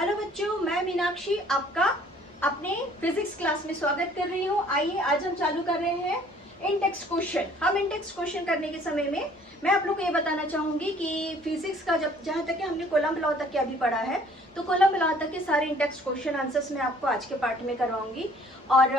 Hello बच्चों, मैं मीनाक्षी आपका अपने फिजिक्स क्लास में स्वागत कर रही हूँ। आइए आज हम चालू कर रहे हैं इन टेक्स्ट क्वेश्चन। हम इन टेक्स्ट क्वेश्चन करने के समय में मैं आप लोग को ये बताना चाहूंगी कि फिजिक्स का जहाँ तक कि हमने कोलम्ब लॉ तक के अभी पढ़ा है, तो कोलम्ब लॉ तक के सारे इन टेक्स्ट क्वेश्चन आंसर्स मैं आपको आज के पार्ट में करवाऊंगी और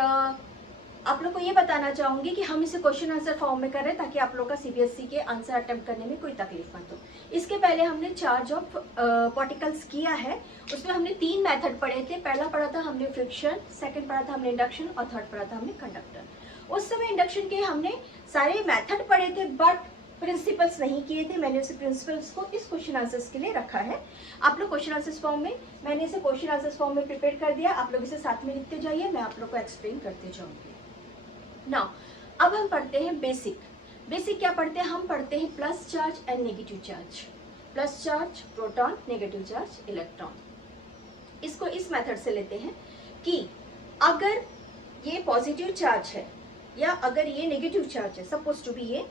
आप लोग को ये बताना चाहूंगी कि हम इसे क्वेश्चन आंसर फॉर्म में कर रहे हैं ताकि आप लोग का सीबीएसई के आंसर अटेम्प्ट करने में कोई तकलीफ मत हो। इसके पहले हमने चार्ज ऑफ पार्टिकल्स किया है, उसमें हमने 3 मेथड पढ़े थे। पहला पढ़ा था हमने फ्रिक्शन, सेकंड पढ़ा था हमने इंडक्शन और थर्ड पढ़ा था हमने कंडक्टर। उस समय इंडक्शन के हमने सारे मेथड पढ़े थे बट प्रिंसिपल्स नहीं किए थे। मैंने उसे प्रिंसिपल्स को इस क्वेश्चन आंसर्स के लिए रखा है। आप लोग क्वेश्चन आंसर्स फॉर्म में, मैंने इसे क्वेश्चन आंसर्स फॉर्म में प्रिपेयर कर दिया। आप लोग इसे साथ में लिखते जाइए, मैं आप लोग को एक्सप्लेन करते जाऊंगी। नाउ अब हम पढ़ते हैं बेसिक। बेसिक क्या पढ़ते हैं? हम पढ़ते हैं plus charge and negative charge. Plus charge proton, negative charge electron. इसको इस मेथड से लेते हैं कि अगर ये पॉजिटिव चार्ज है या अगर ये नेगेटिव चार्ज है, सपोज टू बी ये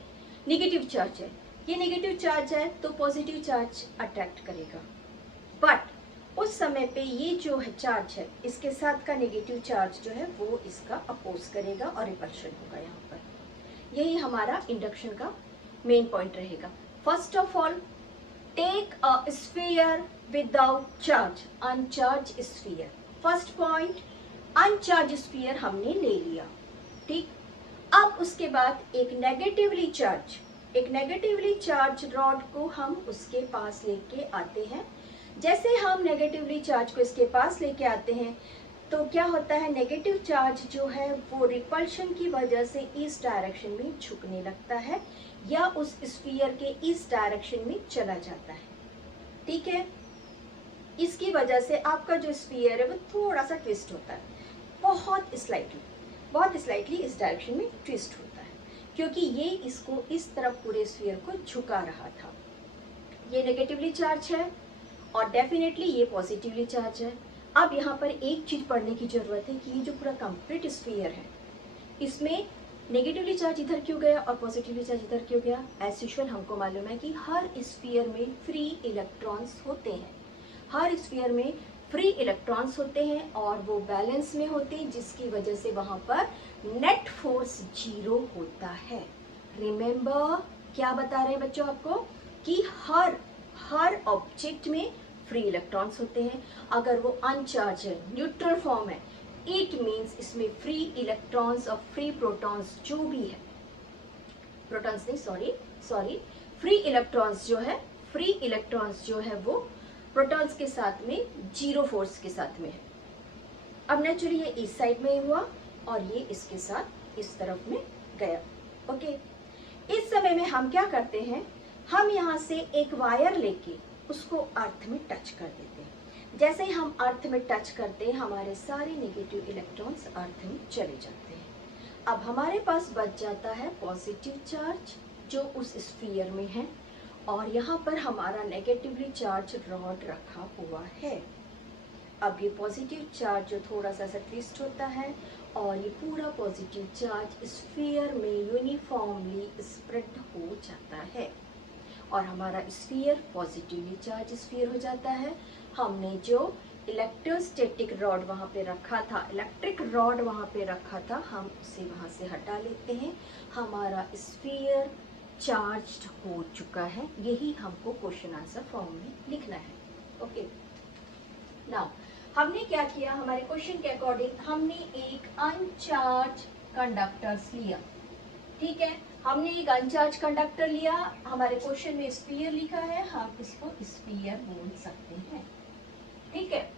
नेगेटिव चार्ज है, ये नेगेटिव चार्ज है तो पॉजिटिव चार्ज अट्रैक्ट करेगा। बट उस समय पे ये जो है चार्ज है, इसके साथ का नेगेटिव चार्ज जो है वो इसका अपोज करेगा और रिपल्शन होगा यहाँ पर। यही हमारा इंडक्शन का मेन पॉइंट रहेगा। First of all, take a sphere without charge, uncharge sphere. First point, uncharge sphere हमने ले लिया, ठीक। अब उसके बाद एक नेगेटिवली चार्ज रॉड को हम उसके पास लेके आते हैं। जैसे हम नेगेटिवली चार्ज को इसके पास लेके आते हैं तो क्या होता है, नेगेटिव चार्ज जो है वो रिपल्शन की वजह से इस डायरेक्शन में झुकने लगता है या उस स्फीयर के इस डायरेक्शन में चला जाता है, ठीक है। इसकी वजह से आपका जो स्फीयर है वो थोड़ा सा ट्विस्ट होता है, बहुत स्लाइटली इस डायरेक्शन में ट्विस्ट होता है, क्योंकि ये इसको इस तरफ पूरे स्फीयर को झुका रहा था। ये नेगेटिवली चार्ज है और डेफिनेटली ये पॉजिटिवली चार्ज है। अब यहाँ पर एक चीज पढ़ने की जरूरत है कि ये जो पूरा कंप्लीट स्फीयर है, इसमें नेगेटिवली चार्ज इधर क्यों गया और पॉजिटिवली चार्ज इधर क्यों गया। एज यूजुअल हमको मालूम है कि हर स्फीयर में फ्री इलेक्ट्रॉन्स होते हैं, हर स्फीयर में फ्री इलेक्ट्रॉन्स होते हैं और वो बैलेंस में होते हैं, जिसकी वजह से वहां पर नेट फोर्स 0 होता है। रिमेंबर क्या बता रहे हैं बच्चों आपको कि हर ऑब्जेक्ट में फ्री इलेक्ट्रॉन्स होते हैं। अगर वो अनचार्ज है, न्यूट्रल फॉर्म है, इट मीन्स इसमें फ्री इलेक्ट्रॉन्स और फ्री प्रोटॉन्स जो भी है, प्रोटॉन्स नहीं सॉरी फ्री इलेक्ट्रॉन्स जो है वो प्रोटॉन्स के साथ में 0 फोर्स के साथ में है। अब नेचुरली ये इस साइड में हुआ और ये इसके साथ इस तरफ में गया, ओके। इस समय में हम क्या करते हैं, हम यहाँ से एक वायर लेके उसको अर्थ में टच कर देते हैं। जैसे ही हम अर्थ में टच करते हैं, हमारे सारे नेगेटिव इलेक्ट्रॉन्स अर्थ में चले जाते हैं। अब हमारे पास बच जाता है पॉजिटिव चार्ज जो उस स्फीयर में है और यहाँ पर हमारा नेगेटिवली चार्ज रॉड रखा हुआ है। अब ये पॉजिटिव चार्ज जो थोड़ा सा ट्विस्ट होता है और ये पूरा पॉजिटिव चार्ज स्फीयर में यूनिफॉर्मली स्प्रेड हो जाता है और हमारा स्फीयर पॉजिटिवली चार्ज स्फीयर हो जाता है। हमने जो इलेक्ट्रोस्टैटिक रॉड वहाँ पे रखा था, इलेक्ट्रिक रॉड वहाँ पे रखा था, हम उसे वहाँ से हटा लेते हैं। हमारा स्फीयर चार्ज्ड हो चुका है। यही हमको क्वेश्चन आंसर फॉर्म में लिखना है, ओके। नाउ हमने क्या किया, हमारे क्वेश्चन के अकॉर्डिंग हमने एक अनचार्ज कंडक्टर्स लिया, ठीक है। हमने एक अनचार्ज कंडक्टर लिया, हमारे क्वेश्चन में स्फीयर लिखा है, हम इसको स्फीयर बोल सकते हैं, ठीक है।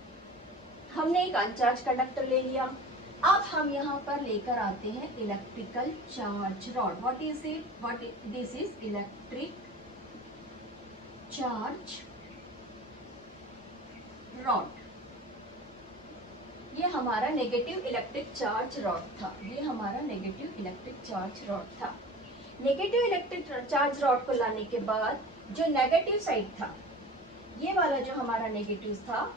हमने एक अनचार्ज कंडक्टर ले लिया। अब हम यहाँ पर लेकर आते हैं electrical charge rod. What is it? This is electric charge rod. ये हमारा नेगेटिव इलेक्ट्रिक चार्ज रॉड था, ये हमारा नेगेटिव इलेक्ट्रिक चार्ज रॉड था। नेगेटिव इलेक्ट्रिक चार्ज रॉड को लाने के बाद जो नेगेटिव साइड था, ये वाला जो हमारा नेगेटिव था,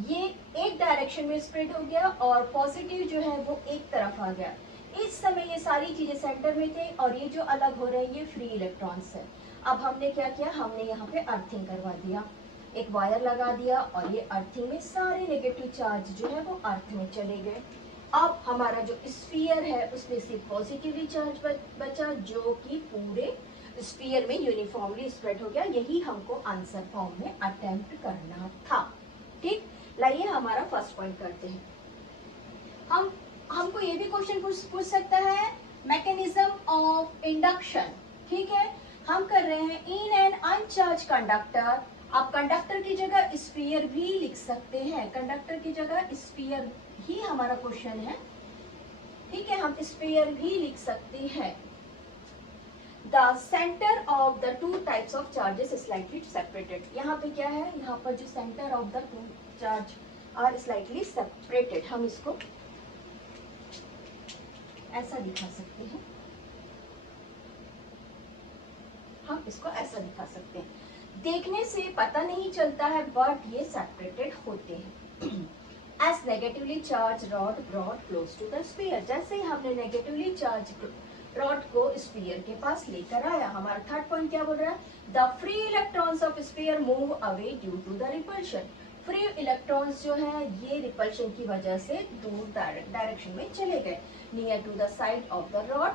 ये एक डायरेक्शन में स्प्रेड हो गया और पॉजिटिव जो है वो एक तरफ आ गया। इस समय ये सारी चीजें सेंटर में थे और ये जो अलग हो रहे हैं ये फ्री इलेक्ट्रॉन्स है। अब हमने क्या किया, हमने यहाँ पे अर्थिंग करवा दिया। एक वायर लगा दिया और ये अर्थिंग में सारे नेगेटिव चार्ज जो है वो अर्थ में चले गए। अब हमारा जो स्फीयर है उसमें से पॉजिटिवली चार्ज बचा जो कि पूरे स्फीयर में यूनिफॉर्मली स्प्रेड हो गया। यही हमको आंसर फॉर्म में अटेम्प्ट करना था। ठीक, लाइए हमारा फर्स्ट पॉइंट करते हैं। हमको ये भी क्वेश्चन पूछ सकता है मैकेनिज्म ऑफ इंडक्शन। ठीक है, हम कर रहे हैं इन एन अनचार्ज कंडक्टर। आप कंडक्टर की जगह स्फीयर भी लिख सकते हैं, कंडक्टर की जगह स्फीयर ही हमारा क्वेश्चन है। ठीक है, हम स्फीयर भी लिख सकते हैं। The centre of the two types of charges slightly separated. यहाँ पे क्या है, यहाँ पर जो centre of the two charge are slightly separated, हम इसको ऐसा दिखा सकते हैं, हम इसको ऐसा दिखा सकते हैं। देखने से पता नहीं चलता है बट ये सेपरेटेड होते हैं। As negatively charge rod brought close to the sphere. जैसे ही हमने नेगेटिवली चार्ज रॉड को स्फीयर के पास लेकर आया। हमारा थर्ड पॉइंट क्या बोल रहा है, the free electrons of sphere move away due to the repulsion. Free electrons जो है ये रिपल्शन की वजह से दूर डायरेक्शन में चले गए, near to the side of the rod,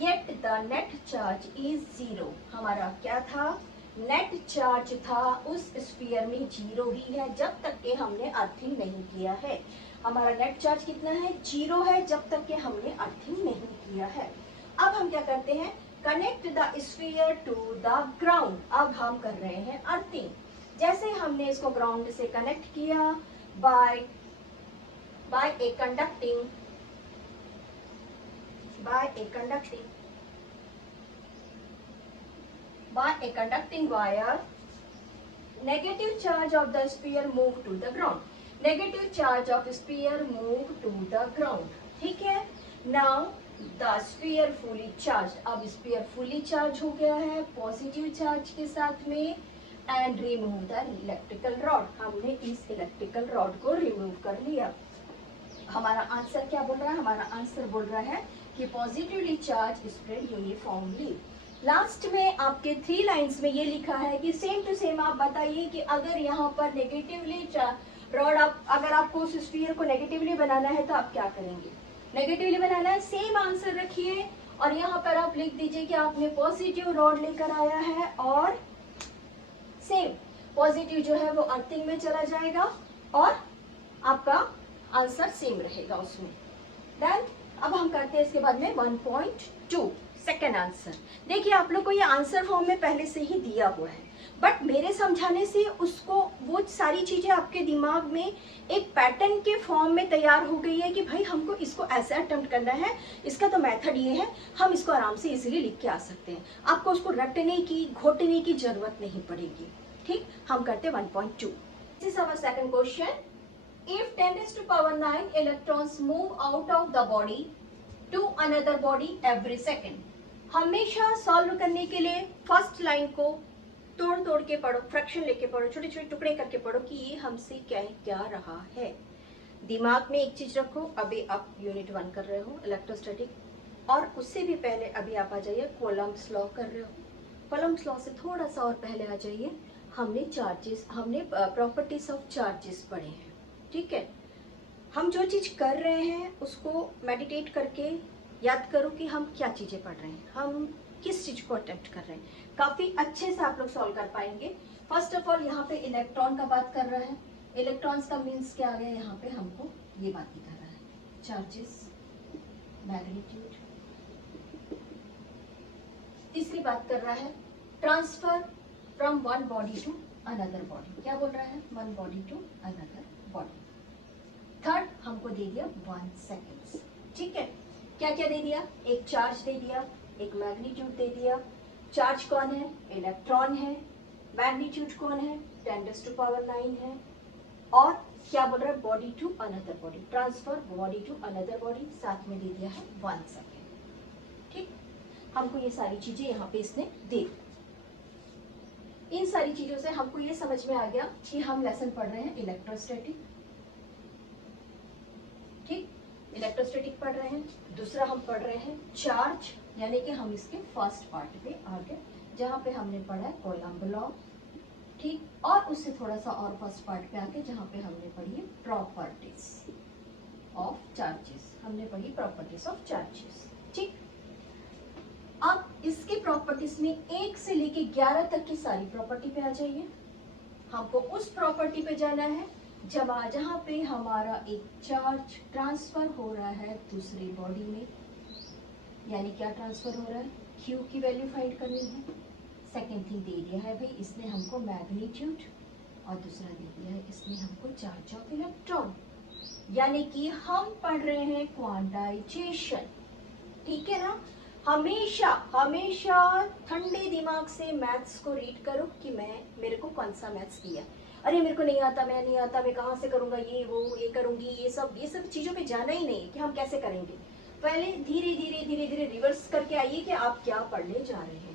yet the net charge is zero. हमारा क्या था, नेट चार्ज था उस स्फीयर में जीरो ही है जब तक कि हमने अर्थिंग नहीं किया है। हमारा नेट चार्ज कितना है, जीरो है जब तक कि हमने अर्थिंग नहीं किया है। अब हम क्या करते हैं, connect the sphere to the ground. अब हम कर रहे हैं अर्थिंग। जैसे हमने इसको ग्राउंड से कनेक्ट किया bye A conducting wire, negative charge of the sphere move to the ground. Negative charge of sphere move to the ground. ठीक है, now the sphere fully charged. अब sphere fully charge हो गया है positive charge के साथ में, and remove the electrical rod. हमने इस इलेक्ट्रिकल रॉड को रिमूव कर लिया। हमारा आंसर क्या बोल रहा है, हमारा आंसर बोल रहा है कि positively charge spread uniformly. Last में आपके 3 लाइंस में ये लिखा है कि सेम टू सेम आप बताइए कि अगर यहाँ पर नेगेटिवली रॉड, अगर आपको उस स्फीयर को नेगेटिवली बनाना है तो आप क्या करेंगे, नेगेटिवली बनाना है, सेम आंसर रखिए और यहाँ पर आप लिख दीजिए कि आपने पॉजिटिव रॉड लेकर आया है और सेम पॉजिटिव जो है वो अर्थिंग में चला जाएगा और आपका आंसर सेम रहेगा उसमें। देन अब हम करते हैं इसके बाद में 1.2 सेकेंड आंसर। देखिए आप लोग को ये आंसर फॉर्म में पहले से ही दिया हुआ है बट मेरे समझाने से उसको वो सारी चीजें आपके दिमाग में एक पैटर्न के फॉर्म में तैयार हो गई है कि भाई हमको इसको ऐसे अटेम्प्ट करना है, इसका तो मेथड ये है, हम इसको आराम से इजीली लिख के आ सकते हैं। आपको उसको रटने की घोटने की जरूरत नहीं पड़ेगी। ठीक, हम करते 1.2। This is our second question. If 10⁹ electrons move out of the body to another body every second. हमेशा सॉल्व करने के लिए फर्स्ट लाइन को तोड़ के पढ़ो, फ्रैक्शन लेके पढ़ो, छोटे छोटे टुकड़े करके पढ़ो कि ये हमसे क्या रहा है। दिमाग में एक चीज रखो, अभी आप यूनिट 1 कर रहे हो इलेक्ट्रोस्टैटिक, और उससे भी पहले अभी आप आ जाइए कूलम्ब्स लॉ कर रहे हो। कूलम्ब्स लॉ से थोड़ा सा और पहले आ जाइए, हमने प्रॉपर्टीज ऑफ चार्जेस पढ़े हैं। ठीक है, हम जो चीज कर रहे हैं उसको मेडिटेट करके याद करो कि हम क्या चीजें पढ़ रहे हैं, हम किस चीज को अटेम्प्ट कर रहे हैं। काफी अच्छे से आप लोग सॉल्व कर पाएंगे। फर्स्ट ऑफ ऑल यहाँ पे इलेक्ट्रॉन का बात कर रहा है। इलेक्ट्रॉन्स का मीन्स क्या आ गया, यहाँ पे हमको ये बात दिखा रहा है, चार्जेस, मैग्नीट्यूड। तीसरी बात कर रहा है transfer from one body to another body. क्या बोल रहा है, one body to another body. Third हमको दे दिया 1 सेकेंड्स। ठीक है, क्या क्या दे दिया, एक चार्ज दे दिया, एक मैग्नीट्यूड दे दिया। चार्ज कौन है, इलेक्ट्रॉन है। मैग्नीट्यूड कौन है, 10⁹ है। और क्या बोल रहा है, body to another body, transfer body to another body, साथ में दे दिया है 1 सेकेंड। ठीक, हमको ये सारी चीजें यहाँ पे इसने दे। इन सारी चीजों से हमको ये समझ में आ गया कि हम लेसन पढ़ रहे हैं इलेक्ट्रोस्टैटिक। ठीक, इलेक्ट्रोस्टैटिक पढ़ रहे हैं। दूसरा हम पढ़ रहे हैं चार्ज, यानी कि हम इसके फर्स्ट पार्ट पे आ गए जहां पे हमने पढ़ा है कूलम्ब लॉ, ठीक, और उससे थोड़ा सा और फर्स्ट पार्ट पे आके जहाँ पे हमने पढ़ी है प्रॉपर्टीज ऑफ चार्जेस, हमने पढ़ी प्रॉपर्टीज ऑफ चार्जेस। ठीक, अब इसके प्रॉपर्टीज में 1 से लेके 11 तक की सारी प्रॉपर्टी पे आ जाइए। हमको उस प्रॉपर्टी पे जाना है जहाँ पे हमारा एक चार्ज ट्रांसफर हो रहा है दूसरी बॉडी में, यानी क्या ट्रांसफर हो रहा है, Q की वैल्यू फाइंड करनी है। सेकेंड थिंग दे दिया है भाई इसने हमको मैग्नीट्यूड, और दूसरा दे दिया है इसने हमको चार्ज ऑफ इलेक्ट्रॉन, यानी कि हम पढ़ रहे हैं क्वांटाइजेशन। ठीक है ना, हमेशा हमेशा ठंडे दिमाग से मैथ्स को रीड करो कि मेरे को कौन सा मैथ्स दिया, अरे मेरे को नहीं आता, मैं नहीं आता, मैं कहाँ से करूँगा, ये करूँगी, ये सब चीज़ों पे जाना ही नहीं है कि हम कैसे करेंगे। पहले धीरे धीरे धीरे धीरे रिवर्स करके आइए कि आप क्या पढ़ने जा रहे हैं।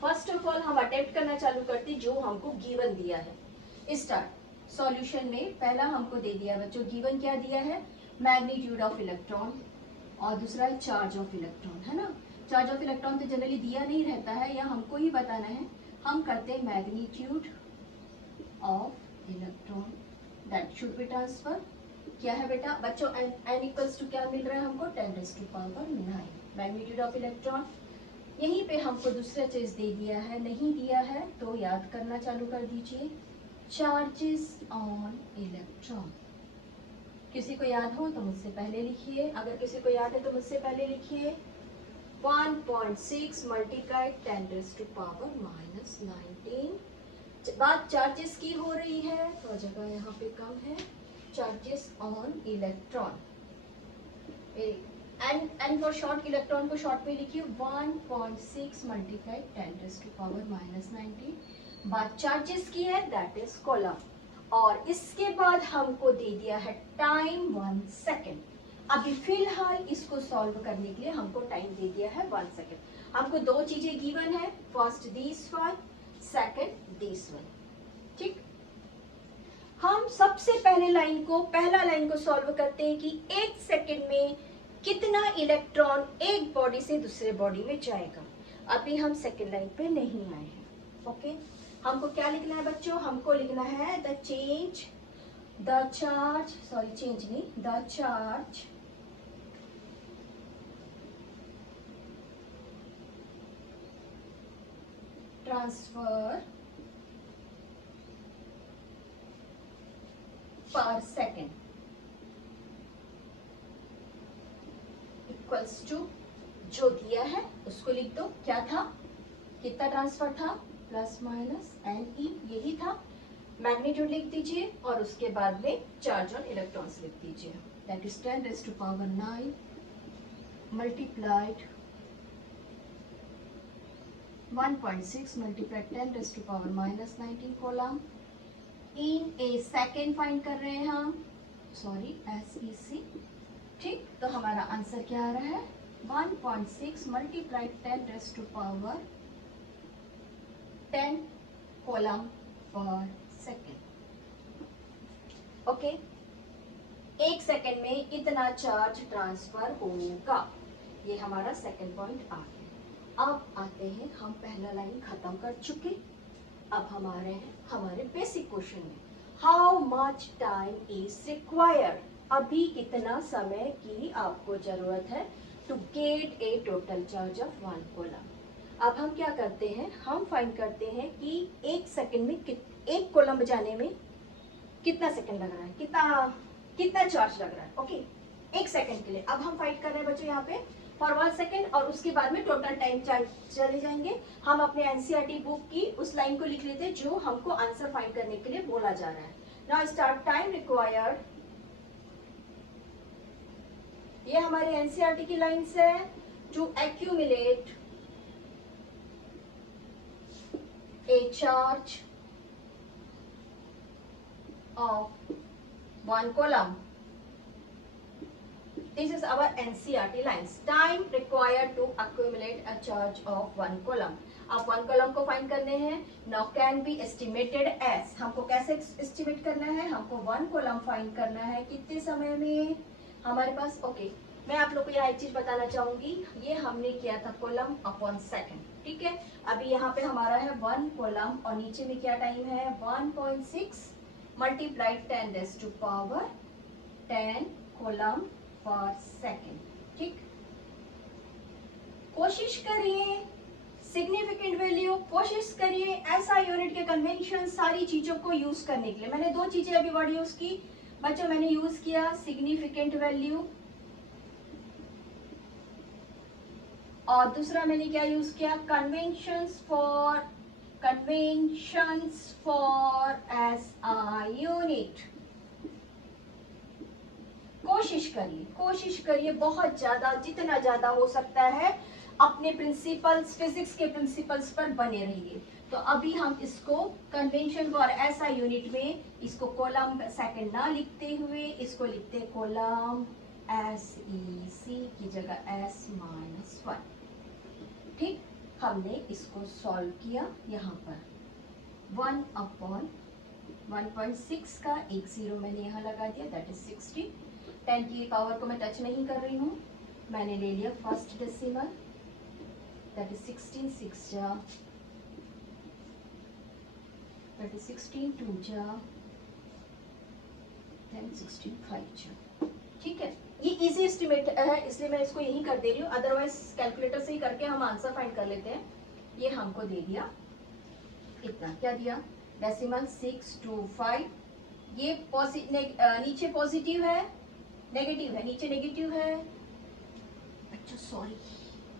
फर्स्ट ऑफ ऑल हम अटेम्प्ट करना चालू करते जो हमको गिवन दिया है। स्टार्ट। सॉल्यूशन में पहला हमको दे दिया बच्चों, गिवन क्या दिया है, मैग्नीट्यूड ऑफ इलेक्ट्रॉन, और दूसरा है चार्ज ऑफ इलेक्ट्रॉन, है ना। चार्ज ऑफ इलेक्ट्रॉन तो जनरली दिया नहीं रहता है, या हमको ही बताना है। हम करते हैं magnitude of electron that should be transfer. क्या है बेटा बच्चों, n इक्वल्स टू क्या मिल रहा है हमको, 10⁻⁹ मैग्नीट्यूड ऑफ इलेक्ट्रॉन। यहीं पे हमको दूसरा चीज दे दिया है, नहीं दिया है तो याद करना चालू कर दीजिए, चार्जेस ऑन इलेक्ट्रॉन। किसी को याद हो तो मुझसे पहले लिखिए, अगर किसी को याद है तो मुझसे पहले लिखिए। 1.6 मल्टीप्लाई 10⁻⁻19। बात चार्जेस की हो रही है तो जगह यहाँ पे कम है, charges on electron. An for short, electron को शॉर्ट में लिखिए 1.6 मल्टीप्लाई 10⁻⁻19। बात चार्जेस की है, दैट इज कॉलम। और इसके बाद हमको दे दिया है टाइम 1 सेकेंड। अभी फिलहाल इसको सॉल्व करने के लिए हमको टाइम दे दिया है 1 सेकेंड। हमको दो चीजें गिवन है, first this one, second this one. ठीक, हम सबसे पहला लाइन को सॉल्व करते हैं कि 1 सेकेंड में कितना इलेक्ट्रॉन एक बॉडी से दूसरे बॉडी में जाएगा। अभी हम सेकेंड लाइन पे नहीं आए हैं। ओके, हमको क्या लिखना है बच्चों, हमको लिखना है द चार्ज ट्रांसफर पर सेकेंड इक्वल्स टू, जो दिया है उसको लिख दो, क्या था, कितना ट्रांसफर था, प्लस माइनस NE, यही था। मैग्नीट्यूड लिख दीजिए और उसके बाद में चार्ज ऑन इलेक्ट्रॉन्स लिख दीजिए, that is 10⁻⁹ multiplied 1.6 multiplied 10⁻⁻19 coulomb in a second find कर रहे हैं हम, सॉरी SEC। ठीक, तो हमारा आंसर क्या आ रहा है, 1.6 मल्टीप्लाइड 10⁻10 कोलम पर सेकेंड। ओके, 1 सेकेंड में इतना चार्ज ट्रांसफर होगा, ये हमारा सेकेंड पॉइंट आ गया। अब आते हैं, हम पहला लाइन खत्म कर चुके, अब हमारे बेसिक क्वेश्चन में, how much time is required, अभी कितना समय की आपको जरूरत है to get a total charge of 1 coulomb. अब हम क्या करते हैं, हम फाइंड करते हैं कि 1 सेकेंड में एक कोलम बजाने में कितना सेकेंड लग रहा है, कितना चार्ज लग रहा है। ओके, 1 सेकेंड के लिए अब हम फाइंड कर रहे हैं बच्चों यहाँ पे फॉर 1 सेकेंड, और उसके बाद में टोटल टाइम चले जाएंगे। हम अपने NCERT बुक की उस लाइन को लिख लेते हैं जो हमको आंसर फाइंड करने के लिए बोला जा रहा है। नाउ स्टार्ट, टाइम रिक्वायर्ड, ये हमारे NCERT की लाइन्स है, to accumulate a charge of 1 coulomb. This is our NCERT lines. Time required to accumulate a charge of 1 column. अब 1 column को फाइंड करने हैं। Now can be estimated as, हमको कैसे एस्टिमेट करना है, हमको 1 column फाइंड करना है कितने समय में हमारे पास। ओके, मैं आप लोग को यहाँ एक चीज बताना चाहूंगी, ये हमने किया था कोलम अपॉन सेकेंड। ठीक है। अभी यहाँ पे हमारा है 1 कोलम और नीचे में क्या टाइम है 1.6 मल्टीप्लाइड 10 कोलम पर सेकेंड। ठीक, कोशिश करिए सिग्निफिकेंट वैल्यू, कोशिश करिए ऐसा यूनिट के कन्वेंशन सारी चीजों को यूज करने के लिए। मैंने दो चीजें अभी वर्ड यूज की बच्चों, मैंने यूज किया सिग्निफिकेंट वैल्यू और दूसरा मैंने क्या यूज किया कन्वेंशंस फॉर एसआई यूनिट। कोशिश करिए बहुत ज्यादा, जितना ज्यादा हो सकता है अपने प्रिंसिपल्स, फिजिक्स के प्रिंसिपल्स पर बने रहिए। तो अभी हम इसको कन्वेंशन फॉर एसआई यूनिट में इसको कोलम सेकंड ना लिखते हुए इसको लिखते कोलम SEC की जगह S-1। ठीक, हमने इसको सॉल्व किया। यहाँ पर 1/1.6 का एक जीरो मैंने यहाँ लगा दिया, दैट इज 60। 10 की पावर को मैं टच नहीं कर रही हूँ, मैंने ले लिया फर्स्ट डेसिमल, दैट इज 16 6 जा, दैट इज 16 2 जा, 10 16 5 जा। ठीक है, ये इजी एस्टिमेट है इसलिए मैं इसको यही कर दे रही हूँ, अदरवाइज कैलकुलेटर से ही करके हम आंसर फाइंड कर लेते हैं। ये हमको दे दिया इतना, क्या दिया डेसिमल 625। ये नीचे पॉजिटिव है, नेगेटिव है, नीचे नेगेटिव है, अच्छा सॉरी,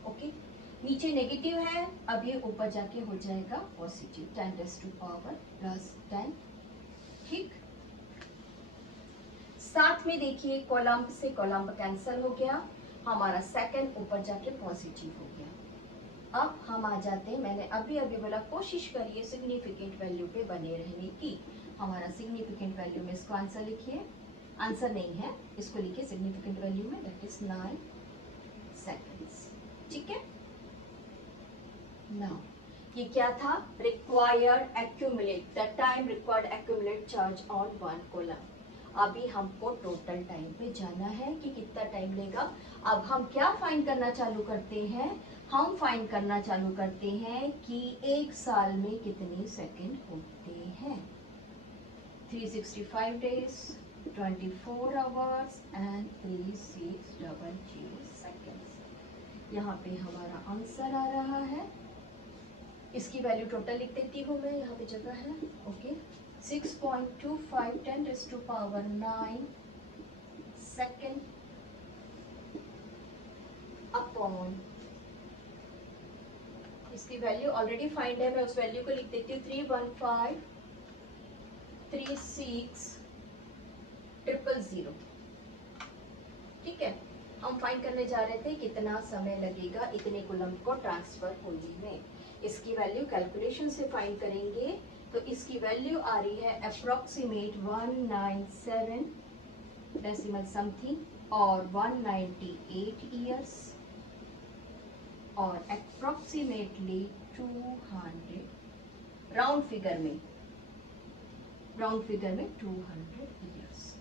ओके नीचे नेगेटिव है, अब ये ऊपर जाके हो जाएगा पॉजिटिव 10⁻+10। ठीक, साथ में देखिए कॉलम से कॉलम कैंसिल हो गया, हमारा सेकंड ऊपर जाके पॉजिटिव हो गया। अब हम आ जाते हैं, मैंने अभी बोला कोशिश करिए सिग्निफिकेंट वैल्यू पे बने रहने की। हमारा सिग्निफिकेंट वैल्यू में इसको आंसर लिखिए, आंसर नहीं है इसको लिखिए सिग्निफिकेंट वैल्यू में, दैट इज 9 सेकेंड्स। ठीक है, नाउ ये क्या था required accumulate the time required accumulate charge on 1 coulomb. अभी हमको टोटल टाइम पे जाना है कि कितना टाइम लेगा। अब हम क्या फाइंड करना चालू करते हैं, हम फाइंड करना चालू करते हैं कि एक साल में कितने सेकंड होते हैं। 365 डेज, 24 आवर्स एंड 3600 सेकेंड्स। यहाँ पे हमारा आंसर आ रहा है, इसकी वैल्यू टोटल लिख देती हूँ मैं, यहाँ पे जगह है, ओके 6.25 10⁻9 सेकेंड अपॉन, इसकी वैल्यू ऑलरेडी फाइंड है, मैं उस वैल्यू को लिख देती हूँ 3153600। ठीक है, हम फाइंड करने जा रहे थे कितना समय लगेगा इतने कूलम को ट्रांसफर होने में। इसकी वैल्यू कैलकुलेशन से फाइंड करेंगे तो इसकी वैल्यू आ रही है अप्रोक्सीमेट 197 डेसिमल समथिंग और 198 ईयर्स और अप्रोक्सीमेटली 200 राउंड फिगर में 200 ईयर्स।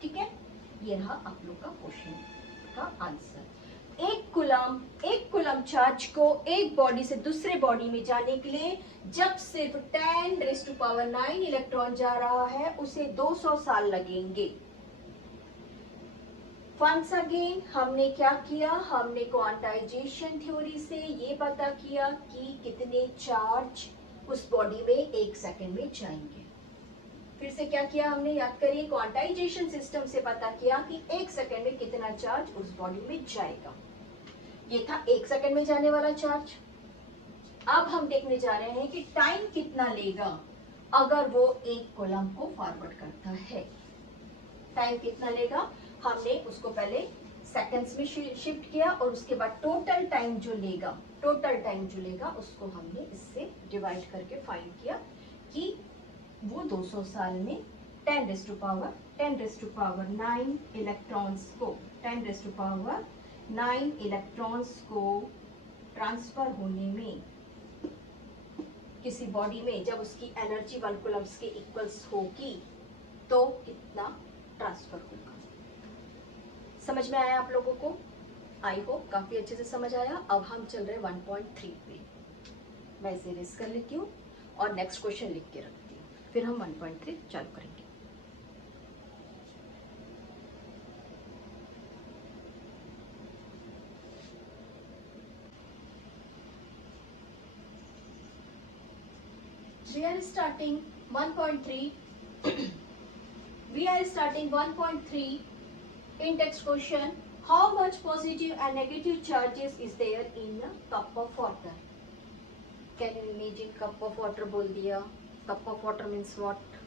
ठीक है, ये रहा आप लोग का क्वेश्चन का आंसर। एक कूलम चार्ज को एक बॉडी से दूसरे बॉडी में जाने के लिए जब सिर्फ 10⁻9 इलेक्ट्रॉन जा रहा है उसे 200 साल लगेंगे। वंस अगेन हमने क्या किया, हमने क्वांटाइजेशन थ्योरी से ये पता किया कि कितने चार्ज उस बॉडी में एक सेकंड में जाएंगे। फिर से क्या किया हमने, याद करिए, क्वांटाइजेशन सिस्टम से पता किया कि एक सेकंड में कितना चार्ज उस बॉडी में जाएगा। ये था एक सेकंड में जाने वाला चार्ज। अब हम देखने जा रहे हैं कि टाइम कितना लेगा अगर वो एक कूलम को फॉरवर्ड करता है। टाइम कितना लेगा, हमने उसको पहले सेकंड्स में शिफ्ट किया और उसके बाद टोटल टाइम जो लेगा उसको हमने इससे डिवाइड करके फाइंड किया कि वो 200 साल में 10⁻9 इलेक्ट्रॉन्स को ट्रांसफर होने में किसी बॉडी में जब उसकी एनर्जी 1 कूलम्स के इक्वल्स होगी तो कितना ट्रांसफर होगा। समझ में आया आप लोगों को? आई होप काफी अच्छे से समझ आया। अब हम चल रहे 1.3 पे। मैं इसे रेस कर लेती हूँ और नेक्स्ट क्वेश्चन लिख के रखती हूँ, फिर हम 1.3 चालू करेंगे। We are starting 1.3. We are starting 1.3 in text question. How much positive and negative charges is there in a cup of water? Can you imagine cup of water बोल दिया, cup of water means what?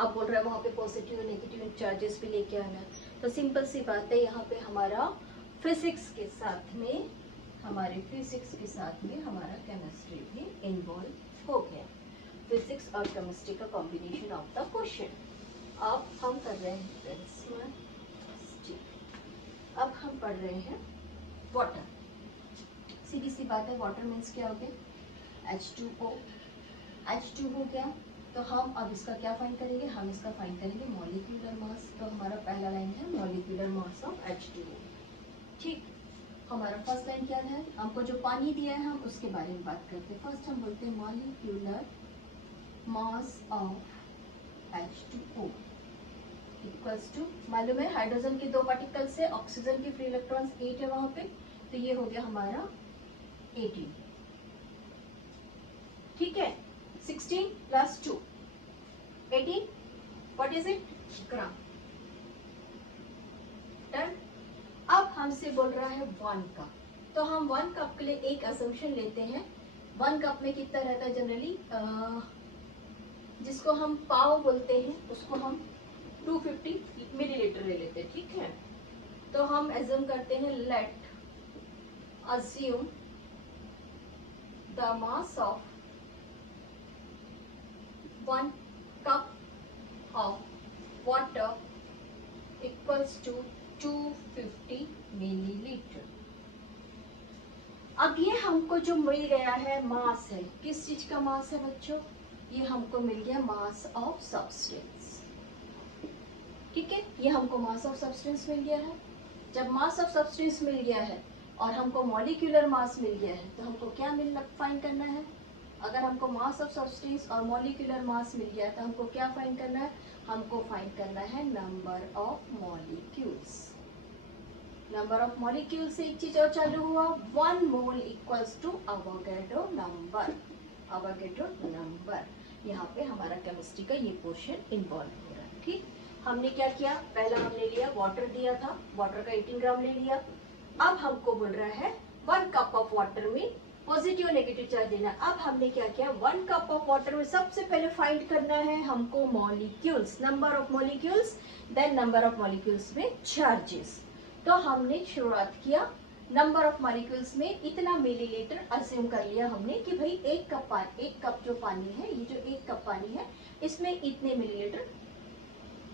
अब बोल रहा है वहाँ पे positive और negative charges भी लेके आना है। तो सिंपल सी बात है, यहाँ पे हमारा फिजिक्स के साथ में हमारा केमिस्ट्री भी इन्वॉल्व हो गया। फिजिक्स और केमिस्ट्री का कॉम्बिनेशन ऑफ द क्वेश्चन। अब हम कर रहे हैं अब हम पढ़ रहे हैं वाटर। सीधी सी बात है, वाटर मीन्स क्या हो गया? H2O। H2 हो गया, तो हम अब इसका क्या फाइंड करेंगे? हम इसका फाइंड करेंगे मॉलिक्यूलर मास। तो हमारा पहला लाइन है मॉलिक्यूलर मास ऑफ H2O। ठीक, हमारा फर्स्ट लाइन क्या है? हमको जो पानी दिया है हम उसके बारे में बात करते हैं। फर्स्ट हम बोलते हैं molecular mass of H2O equals to, मालूम है हाइड्रोजन के 2 पार्टिकल्स है, ऑक्सीजन के फ्री इलेक्ट्रॉन्स 8 है वहां पे, तो ये हो गया हमारा 18। ठीक है, 16 plus 2 18, what is it? Gram. Done. अब हमसे बोल रहा है 1 कप, तो हम 1 कप के लिए एक असम्पशन लेते हैं। 1 कप में कितना रहता है जनरली? जिसको हम पाव बोलते हैं उसको हम 250 मिलीलीटर ले लेते हैं। ठीक है, तो हम एज्यूम करते हैं, late assume the mass of 1 cup of water equals to 250 milliliter। अब ये हमको जो मिल गया है मास है, किस चीज का मास है बच्चों? ये हमको मिल गया मास ऑफ सब्सटेंस। ठीक है, ये हमको मास ऑफ सब्सटेंस मिल गया है। जब मास ऑफ सब्सटेंस मिल गया है और हमको मॉलिक्यूलर मास मिल गया है, तो हमको क्या फाइंड करना है? अगर हमको मास ऑफ सब्सटेंस और मॉलिक्यूलर मास मिल गया है तो हमको क्या फाइंड करना है? हमको फाइंड करना है number of molecules. Number of molecule से एक चीज और चालू हुआ, 1 mole equals to Avogadro number. Avogadro number, यहाँ पे हमारा केमिस्ट्री का ये पोर्शन इन्वॉल्व हो रहा है। ठीक, हमने क्या किया? पहला हमने लिया वाटर दिया था, वाटर का 18 ग्राम ले लिया। अब हमको बोल रहा है 1 कप ऑफ वाटर में पॉजिटिव नेगेटिव चार्ज देना। अब हमने क्या किया? 1 कप ऑफ वाटर में सबसे पहले फाइंड करना है हमको molecules, number of molecules, then number of molecules में चार्जेस। तो हमने शुरुआत किया नंबर ऑफ मॉलिक्यूल्स में इतना मिलीलीटर अज्यूम कर लिया हमने कि भाई एक कप जो पानी है, ये जो 1 कप पानी है इसमें इतने मिलीलीटर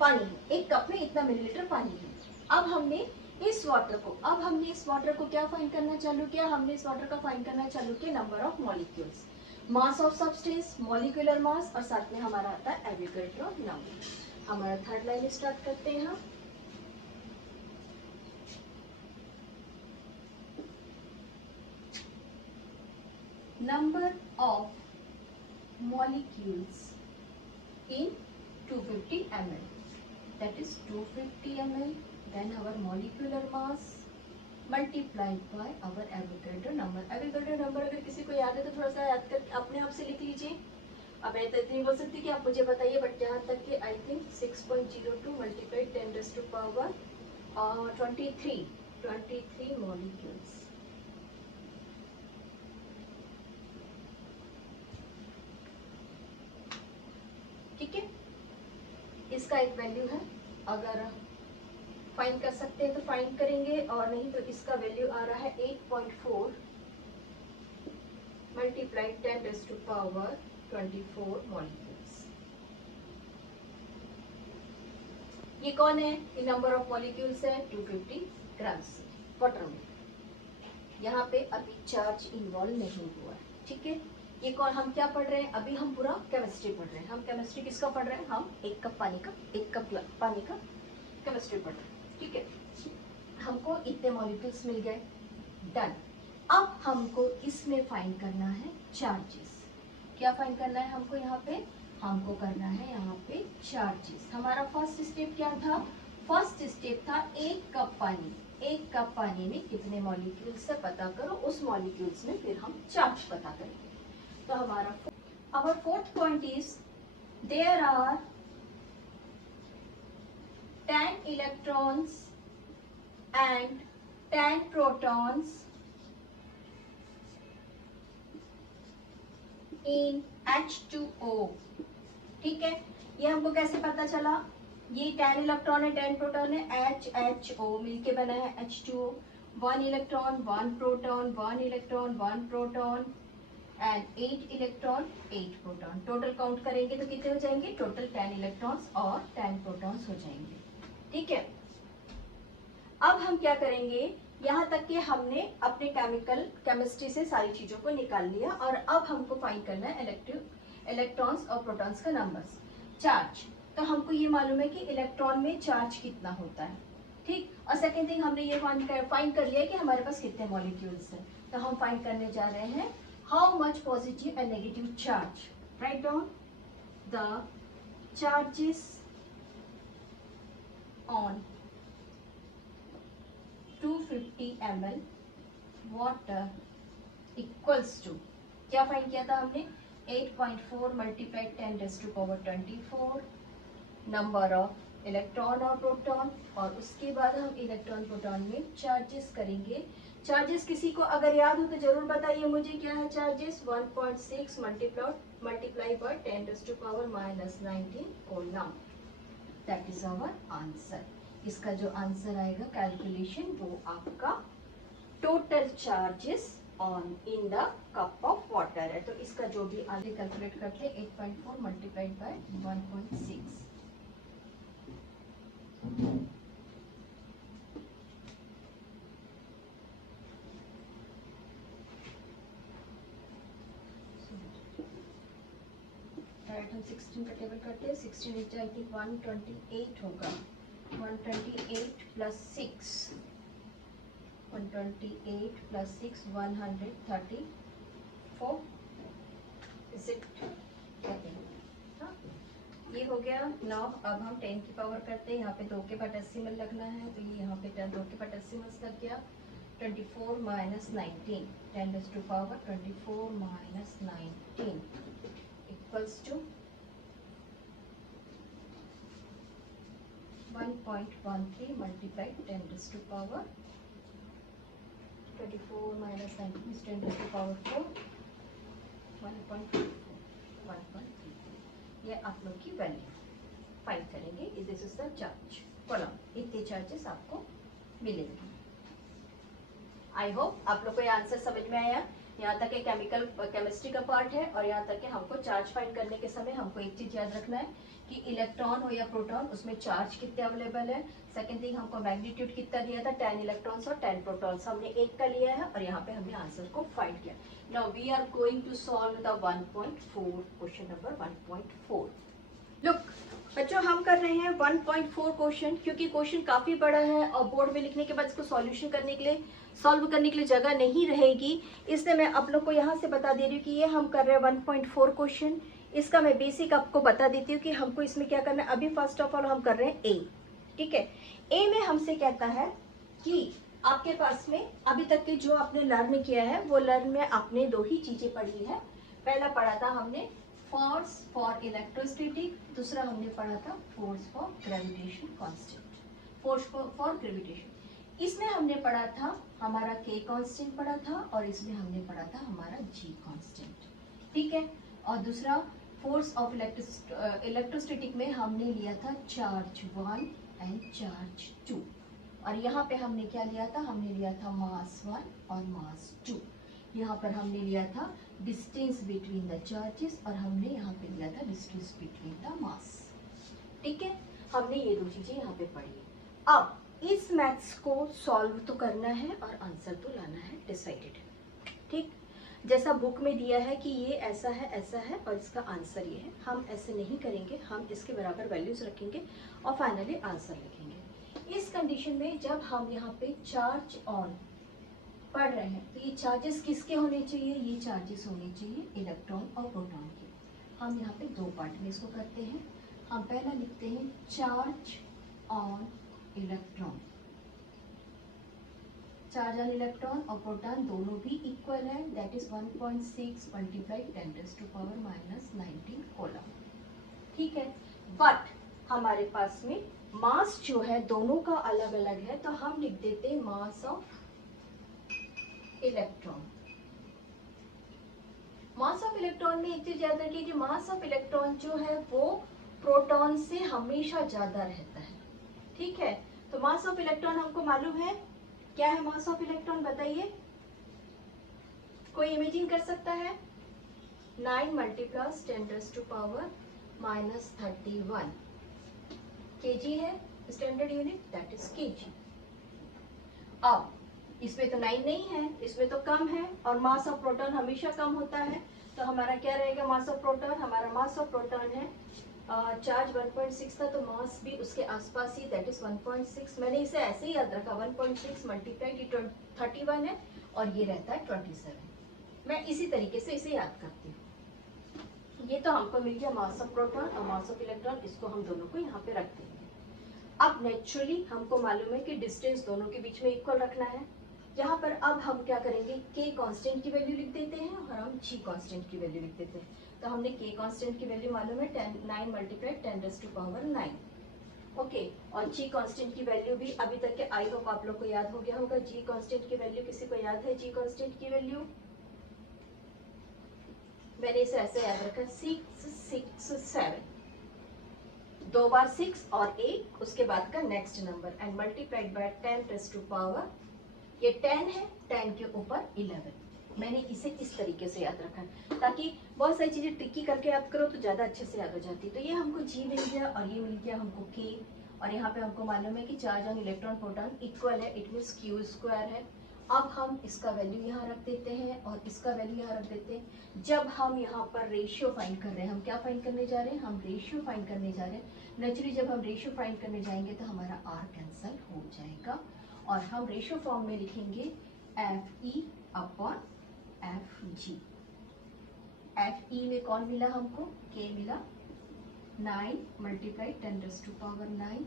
पानी है, 1 कप में इतना मिलीलीटर पानी है। अब हमने इस वाटर को क्या फाइंड करना चालू किया? हमने इस वाटर का फाइंड करना चालू किया number of molecules, mass of substance, molecular mass, और साथ में हमारा आता है एवोगाड्रो नंबर। हमारा थर्ड लाइन स्टार्ट करते हैं। Number of molecules in 250 ml, that is 250 ml, then our molecular mass multiplied by our Avogadro number। Avogadro number अगर किसी को याद है तो थोड़ा सा याद करके अपने आप से लिख लीजिए। अब मैं तो इतनी बोल सकती कि आप मुझे बताइए, बट जहाँ तक कि I think 6.02 multiplied 10 raised to power 23 molecules. ठीक है, इसका एक वैल्यू है, अगर फाइंड कर सकते हैं तो फाइंड करेंगे, और नहीं तो इसका वैल्यू आ रहा है 8.4 multiplied 10 raised to power 24 molecules. ये कौन है? ये नंबर ऑफ मॉलिक्यूल्स है 250 ग्राम से वाटर में। यहाँ पे अभी चार्ज इन्वॉल्व नहीं हुआ है। ठीक है, ये कौन, हम क्या पढ़ रहे हैं? अभी हम पूरा केमिस्ट्री पढ़ रहे हैं। हम केमिस्ट्री किसका पढ़ रहे हैं? हम 1 कप पानी का केमिस्ट्री पढ़ रहे हैं। ठीक है, हमको इतने मॉलिक्यूल्स मिल गए, डन। अब हमको इसमें फाइंड करना है चार्जेस। क्या फाइंड करना है हमको यहाँ पे? हमको करना है यहाँ पे चार्जेस। हमारा फर्स्ट स्टेप क्या था? फर्स्ट स्टेप था 1 कप पानी। 1 कप पानी में कितने मॉलिक्यूल्स है पता करो, उस मॉलिक्यूल्स में फिर हम चार्ज पता करेंगे। तो हमारा our fourth point is there are 10 electrons and 10 protons in H2O। ठीक है, ये हमको कैसे पता चला? ये 10 इलेक्ट्रॉन है, 10 प्रोटॉन है, HHO मिलके बना है H2O। 1 electron 1 proton, 1 electron 1 proton and 8 electron 8 proton. Total count करेंगे तो कितने हो जाएंगे? टोटल 10 इलेक्ट्रॉन्स और 10 प्रोटॉन्स हो जाएंगे। ठीक है, अब हम क्या करेंगे? यहाँ तक कि हमने अपने केमिस्ट्री से सारी चीजों को निकाल लिया और अब हमको फाइंड करना है इलेक्ट्रॉन्स और प्रोटॉन्स का नंबर्स। चार्ज, तो हमको ये मालूम है कि इलेक्ट्रॉन में चार्ज कितना होता है। ठीक, और सेकेंड थिंग हमने ये फाइंड कर लिया कि हमारे पास कितने मॉलिक्यूल्स हैं। तो हम फाइंड करने जा रहे हैं how much positive and negative charge. Write down the charges on 250 ml water equals to, क्या फाइंड किया था हमने? 8.4 मल्टीप्लाइड 10⁻24 नंबर ऑफ इलेक्ट्रॉन और प्रोटॉन, और उसके बाद हम इलेक्ट्रॉन प्रोटॉन में चार्जेस करेंगे। चार्जेस किसी को अगर याद हो तो जरूर बताइए मुझे, क्या है charges? 1.6 multiply by 10⁻⁻19 coulomb. That is our answer. इसका जो आंसर आएगा कैलकुलेशन, वो आपका total charges on in the cup of water है। तो इसका जो भी आगे कैलकुलेट करते हैं 8.4 मल्टीप्लाइड बाय 1.6। राइट, हम 16 का टेबल करते हैं। 16 इज आई थिंक 128 होगा। 128 प्लस 6, 128 प्लस 6 134। Is it? हाँ, ये हो गया 9। अब हम 10 की पावर करते हैं। यहाँ पे 2 के बाद डेसिमल लगना है, तो ये यहाँ पे 2 के बाद डेसिमल्स लग गया। 24 minus 19, 10⁻24 minus 19 equals to 1.13 multiplied 10⁻24 minus 19 is 10⁻4 1.34। ये आप लोग की वैल्यू फाइंड करेंगे। This is the charge coulomb. इतने चार्जेस आपको मिलेंगे। आई होप आप लोग को ये आंसर समझ में आया। यहाँ तक के केमिस्ट्री का पार्ट है, और यहाँ तक के हमको चार्ज फाइंड करने के समय हमको एक चीज याद रखना है कि इलेक्ट्रॉन हो या प्रोटॉन, उसमें चार्ज कितने अवेलेबल है। सेकंड थिंग, हमको मैग्नीट्यूड कितना दिया था? 10 इलेक्ट्रॉन्स और 10 प्रोटॉन्स। हमने 1 का लिया है और यहाँ पे हमने आंसर को फाइंड किया। Now we are going to solve the 1.4 question number 1.4। Look बच्चों, हम कर रहे हैं 1.4 क्वेश्चन, क्योंकि क्वेश्चन काफी बड़ा है और बोर्ड में लिखने के बाद इसको सॉल्यूशन करने के लिए, सॉल्व करने के लिए जगह नहीं रहेगी, इसलिए मैं आप लोग को यहाँ से बता दे रही हूँ कि ये हम कर रहे हैं 1.4 क्वेश्चन। इसका मैं बेसिक आपको बता देती हूँ कि हमको इसमें क्या करना है। अभी फर्स्ट ऑफ ऑल हम कर रहे हैं ए। ठीक है, ए में हमसे कहता है कि आपके पास में अभी तक के जो आपने लर्न किया है, वो लर्न में आपने 2 ही चीजें पढ़ी है। पहला पढ़ा था हमने फोर्स फॉर इलेक्ट्रोस्टैटिक, दूसरा हमने पढ़ा था force for gravitation constant, force for gravitation. इसमें हमने पढ़ा था हमारा के कांस्टेंट पढ़ा था, और इसमें हमने पढ़ा था हमारा जी कांस्टेंट। ठीक है, और दूसरा फोर्स ऑफ इलेक्ट्रोस्टैटिक में हमने लिया था चार्ज 1 एंड चार्ज 2, और यहाँ पे हमने क्या लिया था? हमने लिया था मास 1 और मास 2। यहाँ पर हमने लिया था डिस्टेंस बिटवीन द चार्जेस, और हमने यहाँ पे लिया था डिस्टेंस बिटवीन द मास। ठीक है, हमने ये 2 चीजें यहाँ पे पढ़ी। अब इस मैथ्स को सॉल्व तो करना है और आंसर तो लाना है, डिसाइडेड है। ठीक, जैसा बुक में दिया है कि ये ऐसा है और इसका आंसर ये है, हम ऐसे नहीं करेंगे। हम इसके बराबर वैल्यूज रखेंगे और फाइनली आंसर लिखेंगे। इस कंडीशन में जब हम यहाँ पे चार्ज ऑन पढ़ रहे हैं तो ये चार्जेस किसके होने चाहिए, ये चार्जेस होने चाहिए इलेक्ट्रॉन और प्रोटॉन के। हम यहाँ पे दो पार्ट में इसको करते हैं। हम पहला लिखते हैं charge on electron. Charge on electron और प्रोटॉन दोनों भी इक्वल है, दैट इज 1.6 मल्टीप्लाई 10⁻⁻19 कूलम। ठीक है, बट हमारे पास में मास जो है दोनों का अलग अलग है, तो हम लिख देते हैं मास of electron. Mass of electron में एक चीज याद रखिए कि मास ऑफ इलेक्ट्रॉन जो है वो प्रोटॉन से हमेशा ज्यादा रहता है। ठीक है, तो मास ऑफ इलेक्ट्रॉन हमको मालूम है क्या है। मास ऑफ इलेक्ट्रॉन बताइए, कोई इमेजिन कर सकता है? 9 × 10⁻⁻31 kg है standard unit, that is kg। अब इसमें तो 9 नहीं है, इसमें तो कम है, और मास ऑफ प्रोटॉन हमेशा कम होता है, तो हमारा क्या रहेगा मास ऑफ प्रोटॉन? हमारा मास ऑफ प्रोटॉन है चार्ज 1.6 था तो मास भी उसके आसपास ही, दैट इज 1.6। मैंने इसे ऐसे ही याद रखा, 1.6 मल्टीप्लाई 31 है और ये रहता है 27। मैं इसी तरीके से इसे याद करती हूँ। ये तो हमको मिल गया मास ऑफ प्रोटॉन और मास ऑफ इलेक्ट्रॉन, इसको हम दोनों को यहाँ पे रखते हैं। अब नेचुरली हमको मालूम है कि डिस्टेंस दोनों के बीच में इक्वल रखना है। यहाँ पर अब हम क्या करेंगे, k कांस्टेंट की वैल्यू लिख देते हैं और हम g कांस्टेंट की वैल्यू लिख देते हैं। तो हमने k कांस्टेंट की वैल्यू मालूम है 9 × 10⁻⁹ ओके, और g कांस्टेंट की वैल्यू भी अभी तक के आई होप आप लोग को याद हो गया होगा। g कांस्टेंट की वैल्यू किसी को याद है? g कांस्टेंट की वैल्यू मैंने इसे ऐसे याद रखा 667, 2 बार 6 और 1 उसके बाद का next number and multiplied by 10⁻⁻, ये 10 है, 10 के ऊपर 11। मैंने इसे इस तरीके से याद रखा ताकि बहुत सारी चीजें ट्रिकी करके याद करो तो ज्यादा अच्छे से याद हो जाती। तो ये हमको g मिल गया और ये मिल गया हमको k, और यहाँ पे हमको मालूम है कि charge on electron proton equal है, इट मीन्स q स्क्वायर है। अब हम इसका वैल्यू यहाँ रख देते हैं और इसका वैल्यू यहाँ रख देते हैं। जब हम यहाँ पर रेशियो फाइंड कर रहे हैं, हम क्या फाइंड करने जा रहे हैं? हम रेशियो फाइंड करने जा रहे हैं। नेचुरली जब हम रेशियो फाइंड करने जाएंगे तो हमारा r कैंसल हो जाएगा और हम रेशियो फॉर्म में लिखेंगे Fe/Fg। Fe में कौन मिला हमको? k मिला, 9 × 10⁻⁹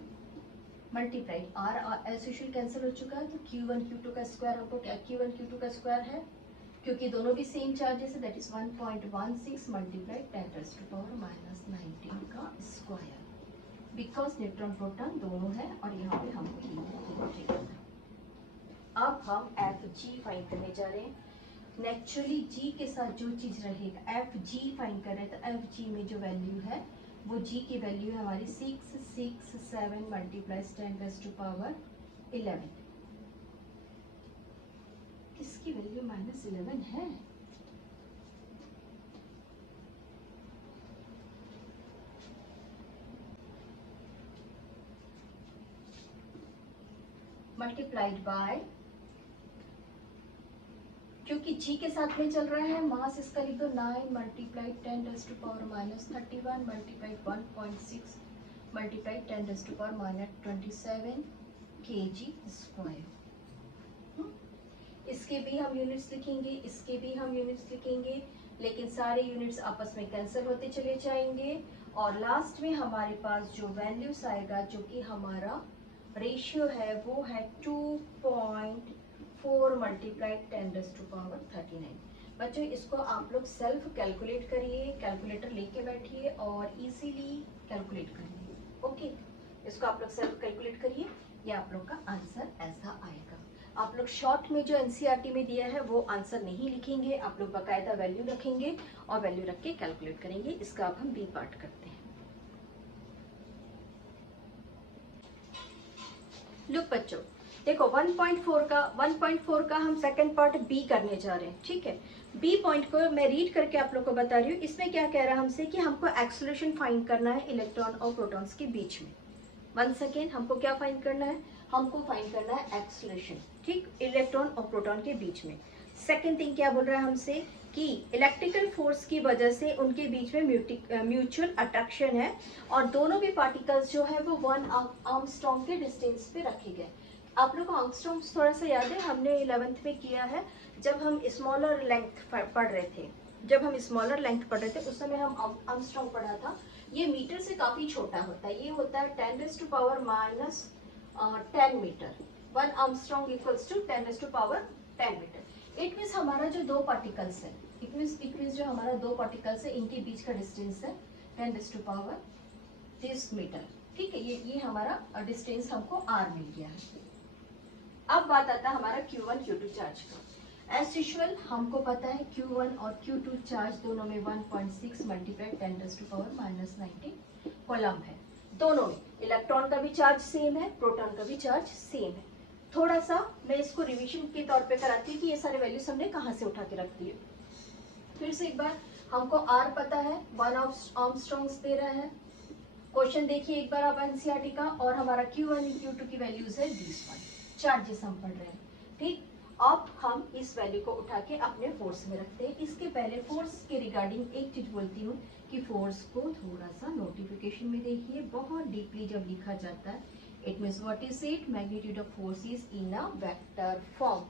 multiplied r S usual cancel हो चुका है, तो Q1 Q2 का स्क्वायर हमको क्या Q1 Q2 का स्क्वायर है, क्योंकि दोनों भी सेम चार्जेस है, दैट इज 1.16 मल्टीप्लाइड 10⁻⁻19 का स्क्वायर, बिकॉज न्यूट्रॉन प्रोटॉन दोनों है और यहाँ पे हमको अब हम Fg फाइंड करने जा रहे हैं। नेचुरली g के साथ जो चीज रहेगा, Fg फाइंड कर रहे हैं तो Fg में जो वैल्यू है वो g की वैल्यू है हमारी 667 मल्टीप्लाई 10⁻11। किसकी वैल्यू -11 है? मल्टीप्लाइड बाय, क्योंकि g के साथ में चल रहा है मास, इसका लिख दो 9 multiplied 10⁻⁻31 multiplied 1.6 multiplied 10⁻⁻27 kg square. इसके भी हम यूनिट्स लिखेंगे, इसके भी हम यूनिट्स लिखेंगे, लेकिन सारे यूनिट्स आपस में कैंसिल होते चले जाएंगे और लास्ट में हमारे पास जो वैल्यूज आएगा, जो कि हमारा रेशियो है, वो है 2.4 मल्टीप्लाइड 10⁻39। बच्चों इसको आप लोग सेल्फ कैलकुलेट करिए, कैलकुलेटर लेके बैठिए और इजीली कैलकुलेट करिए। ओके, इसको आप लोग सेल्फ कैलकुलेट करिए, ये आप लोग का आंसर ऐसा आएगा। आप लोग शॉर्ट में जो एनसीईआरटी में दिया है वो आंसर नहीं लिखेंगे, आप लोग बाकायदा वैल्यू रखेंगे और वैल्यू रख के कैलकुलेट करेंगे। इसका अब हम बी पार्ट करते हैं। लुक बच्चों देखो 1.4 का हम सेकंड पार्ट बी करने जा रहे हैं। ठीक है, बी पॉइंट को मैं रीड करके आप लोग को बता रही हूँ। इसमें क्या कह रहा है हमसे कि हमको एक्सेलरेशन फाइंड करना है इलेक्ट्रॉन और प्रोटॉन्स के बीच में। वन सेकेंड, हमको क्या फाइंड करना है? हमको फाइंड करना है एक्सेलरेशन, ठीक, इलेक्ट्रॉन और प्रोटॉन के बीच में। सेकेंड थिंग क्या बोल रहा है हमसे कि इलेक्ट्रिकल फोर्स की वजह से उनके बीच में म्यूचुअल अट्रैक्शन है और दोनों भी पार्टिकल्स जो है वो 1 आर्मस्ट्रॉन्ग के डिस्टेंस पे रखे गए। आप लोग को आर्मस्ट्रॉन्ग थोड़ा सा याद है, हमने 11th में किया है जब हम स्मॉलर लेंथ पढ़ रहे थे। उस समय हम आर्मस्ट्रॉन्ग पढ़ा था। ये मीटर से काफ़ी छोटा होता है, ये होता है 10⁻⁻10 metre. 1 Armstrong equals to 10⁻10 metre. It means हमारा जो दो पार्टिकल्स है, इट मीन्स जो हमारा दो पार्टिकल्स है इनके बीच का डिस्टेंस है 10⁻30 मीटर। ठीक है, ये हमारा डिस्टेंस हमको r मिल गया है। अब बात आता है हमारा Q1 Q2 चार्ज का। एज यूजुअल हमको पता है Q1 और Q2 चार्ज दोनों में 1.6 मल्टीप्लाई 10⁻⁻19 कूलम है। दोनों में इलेक्ट्रॉन का भी चार्ज सेम है, प्रोटॉन का भी चार्ज सेम है। थोड़ा सा मैं इसको रिवीजन के तौर पे कराती हूँ कि ये सारे वैल्यूज हमने कहाँ से उठा के रख दिए। फिर से एक बार, हमको R पता है, 1 आर्मस्ट्रॉन्ग्स दे रहा है। क्वेश्चन देखिए एक बार आप एनसीईआरटी का, और हमारा Q1 Q2 की वैल्यूज है 20 चार्जेस हम पढ़ रहे हैं। ठीक, अब हम इस वैल्यू को उठा के अपने फोर्स में रखते हैं। इसके पहले फोर्स के रिगार्डिंग एक चीज बोलती हूँ कि फोर्स को थोड़ा सा नोटिफिकेशन में देखिए, बहुत डीपली जब लिखा जाता है, it means what is it, magnitude of force is in a vector form.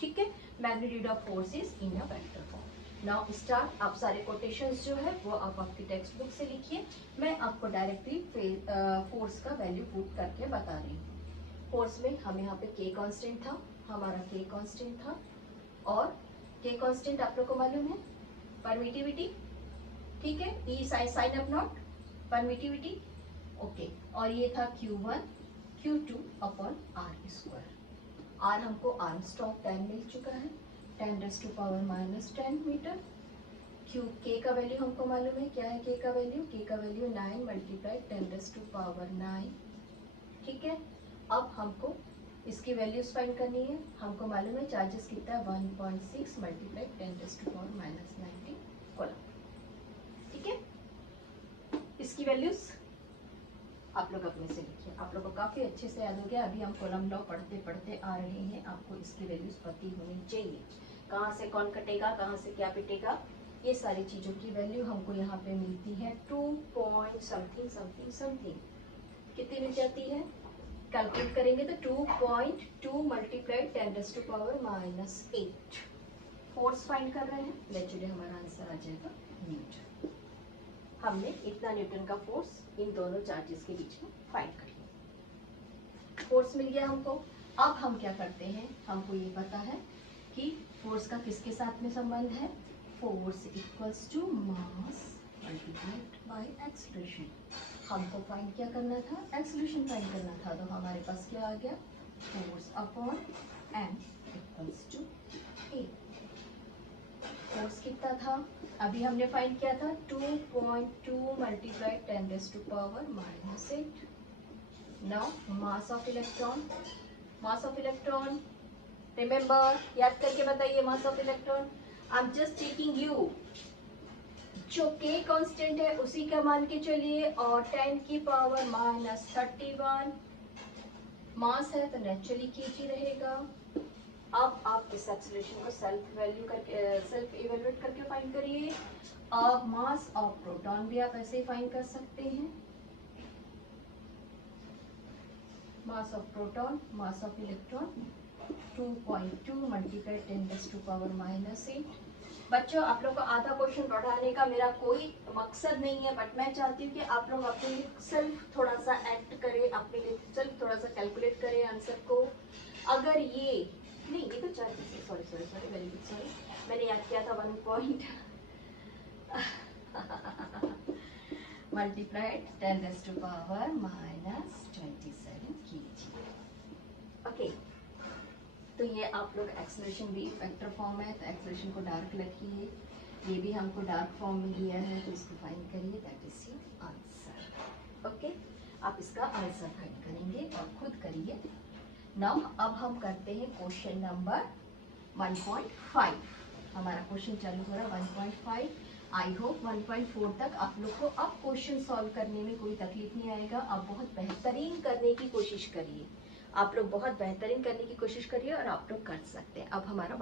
ठीक है, magnitude of force is in a vector form. Now start, आप सारे कोटेशंस जो है वो आप आपकी टेक्स्ट बुक से लिखिए। मैं आपको डायरेक्टली फोर्स का वैल्यू पुट करके बता रही हूँ। फोर्स में हम यहाँ पे K कांस्टेंट था, हमारा K कांस्टेंट था, और K कांस्टेंट आप लोग को मालूम है परमिटिविटी। ठीक है, E sign of naught permittivity. Okay, और ये था Q1 Q2 upon R square. R हमको आर्मस्ट्रॉन्ग 10 मिल चुका है, 10⁻⁻10 मीटर। K का वैल्यू हमको मालूम है, क्या है K का वैल्यू? K का वैल्यू 9 मल्टीप्लाई 10⁻9। ठीक है, अब हमको इसकी वैल्यूज फाइंड करनी है। हमको मालूम है चार्जेस कितना है, 1.6 मल्टीप्लाई 10⁻⁻19 कूलम। ठीक है, इसकी वैल्यूज आप लोग अपने से लिखिए, आप लोग को काफ़ी अच्छे से याद हो गया। अभी हम कॉलम लॉ पढ़ते पढ़ते आ रहे हैं, आपको इसकी वैल्यूज पता होनी चाहिए, कहाँ से कौन कटेगा, कहाँ से क्या पिटेगा, ये सारी चीज़ों की वैल्यू हमको यहाँ पे मिलती है 2 पॉइंट समथिंग समथिंग समथिंग। कितनी मिल जाती है? कैलकुलेट करेंगे तो 2.2 मल्टीप्लाई 10⁻⁻8। फोर्स फाइंड कर रहे हैं, नेचुरली हमारा आंसर आ जाएगा न्यूटन। हमने इतना न्यूटन का फोर्स इन दोनों चार्जेस के बीच में फाइंड कर लिया। फोर्स मिल गया हमको। अब हम क्या करते हैं, हमको ये पता है कि फोर्स का किसके साथ में संबंध है, force equals to mass multiplied by acceleration. हमको फाइंड क्या करना था, एक्सेलरेशन फाइंड करना था, तो हमारे पास क्या आ गया, force upon m equals to a। Force कितना था, अभी हमने फाइंड किया था 2.2 multiply 10⁻⁻8। Now mass of electron, remember, याद करके बताइए mass of electron. I am just taking you, जो K कांस्टेंट है उसी का मान के चलिए, और 10⁻31 मास है तो नेचुरली kg रहेगा। अब आप इस एक्सेलरेशन को सेल्फ इवेल्युएट करके फाइंड करिए। अब मास ऑफ प्रोटॉन भी आप ऐसे ही फाइंड कर सकते हैं, mass of proton, mass of electron 2.2 multiply 10⁻⁻8। बच्चों, आप लोग को आधा क्वेश्चन पढ़ाने का मेरा कोई मकसद नहीं है, बट मैं चाहती हूँ कि आप लोग अपने लिए सेल्फ थोड़ा सा एक्ट करें, अपने लिए सेल्फ थोड़ा सा कैलकुलेट करें आंसर को। अगर ये नहीं, ये तो सॉरी वेरी गुड, सॉरी, मैंने याद किया था 1 पॉइंट मल्टीप्लाइड 10⁻⁻27 kg। ओके, तो ये आप लोग एक्सेलरेशन भी वेक्टर फॉर्म है, तो एक्सेलरेशन को डार्क रखिए, ये भी हमको डार्क फॉर्म में दिया है, तो इसको फाइंड करिए, that is your answer. Okay, आप इसका आंसर फाइंड करेंगे और खुद करिए। नाउ अब हम करते हैं क्वेश्चन नंबर 1.5। हमारा क्वेश्चन चालू हो रहा है 1.5। आई होप 1.4 तक आप लोग को अब क्वेश्चन सॉल्व करने में कोई तकलीफ नहीं आएगा। आप बहुत बेहतरीन करने की कोशिश करिए, आप लोग बहुत बेहतरीन करने की कोशिश करिए और आप लोग कर सकते हैं। अब हमारा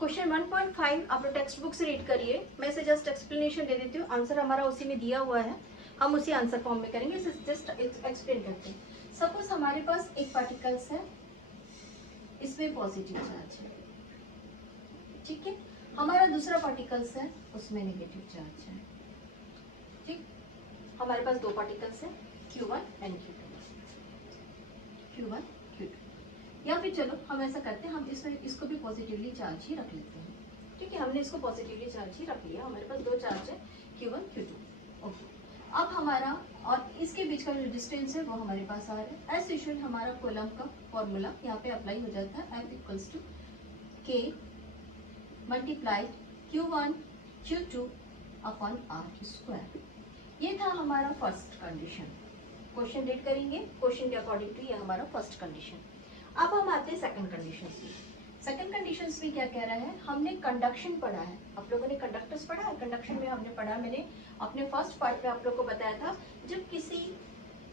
क्वेश्चन 1.5 आप लोग टेक्स्ट बुक से रीड करिए, मैं इसे जस्ट एक्सप्लेनेशन दे देती हूँ, आंसर हमारा उसी में दिया हुआ है, हम उसी आंसर फॉर्म में करेंगे, इसे जस्ट एक्सप्लेन करते हैं। सपोज हमारे पास एक पार्टिकल्स है, इसमें पॉजिटिव चार्ज है, ठीक है, हमारा दूसरा पार्टिकल्स है उसमें नेगेटिव चार्ज है, ठीक, हमारे पास दो पार्टिकल्स है Q1 एंड Q2, या फिर चलो हम ऐसा करते हैं, हम इसको भी पॉजिटिवली चार्ज ही रख लेते हैं, ठीक है, हमने इसको पॉजिटिवली चार्ज ही रख लिया, हमारे पास दो चार्ज है Q1 Q2, ओके। अब हमारा और इसके बीच का जो डिस्टेंस है वो हमारे पास आ रहा है, एज यूजुअल हमारा कूलम्ब का फॉर्मूला यहाँ पे अप्लाई हो जाता है, F equals to K multiplied Q1 Q2 upon R square. ये था हमारा फर्स्ट कंडीशन, क्वेश्चन रीड करेंगे, क्वेश्चन के अकॉर्डिंग टू ये हमारा फर्स्ट कंडीशन। अब हम आते हैं सेकंड कंडीशन में। सेकंड कंडीशन में क्या कह रहा है, हमने कंडक्शन पढ़ा है, आप लोगों ने कंडक्टर्स पढ़ा है, कंडक्शन में हमने पढ़ा, मैंने अपने फर्स्ट पार्ट में आप लोगों को बताया था, जब किसी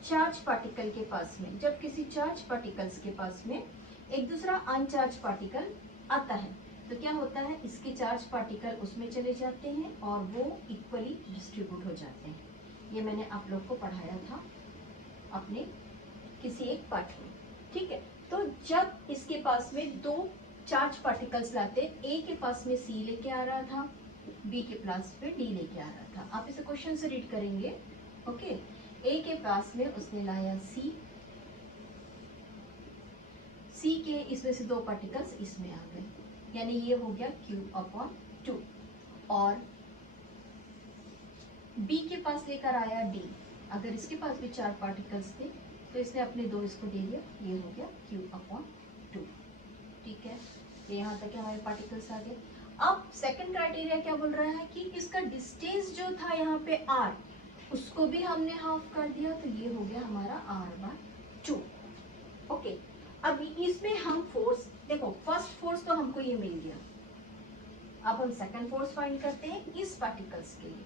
चार्ज पार्टिकल के पास में, जब किसी चार्ज पार्टिकल्स के पास में एक दूसरा अनचार्ज पार्टिकल आता है तो क्या होता है, इसके चार्ज पार्टिकल उसमें चले जाते हैं और वो इक्वली डिस्ट्रीब्यूट हो जाते हैं। ये मैंने आप लोग को पढ़ाया था अपने किसी एक पार्ट में, ठीक है। तो जब इसके पास में दो चार्ज पार्टिकल्स लाते, ए के पास में सी लेके आ रहा था, बी के पास में डी लेके आ रहा था, आप इसे क्वेश्चन से रीड करेंगे, ओके। ए के पास में उसने लाया सी, सी के इसमें से दो पार्टिकल्स इसमें आ गए, यानी ये हो गया Q/2, और बी के पास लेकर आया डी, अगर इसके पास भी चार पार्टिकल्स थे तो इसने अपने दो इसको दे दिया, ये हो गया Q/2, ठीक है, ये यहाँ तक हमारे पार्टिकल्स आ गए। अब सेकंड क्राइटेरिया क्या बोल रहा है कि इसका डिस्टेंस जो था यहाँ पे R, उसको भी हमने हाफ कर दिया, तो ये हो गया हमारा R/2, ओके। अब इसमें हम फोर्स देखो, फर्स्ट फोर्स तो हमको ये मिल गया, अब हम सेकंड फोर्स फाइंड करते हैं इस पार्टिकल्स के लिए,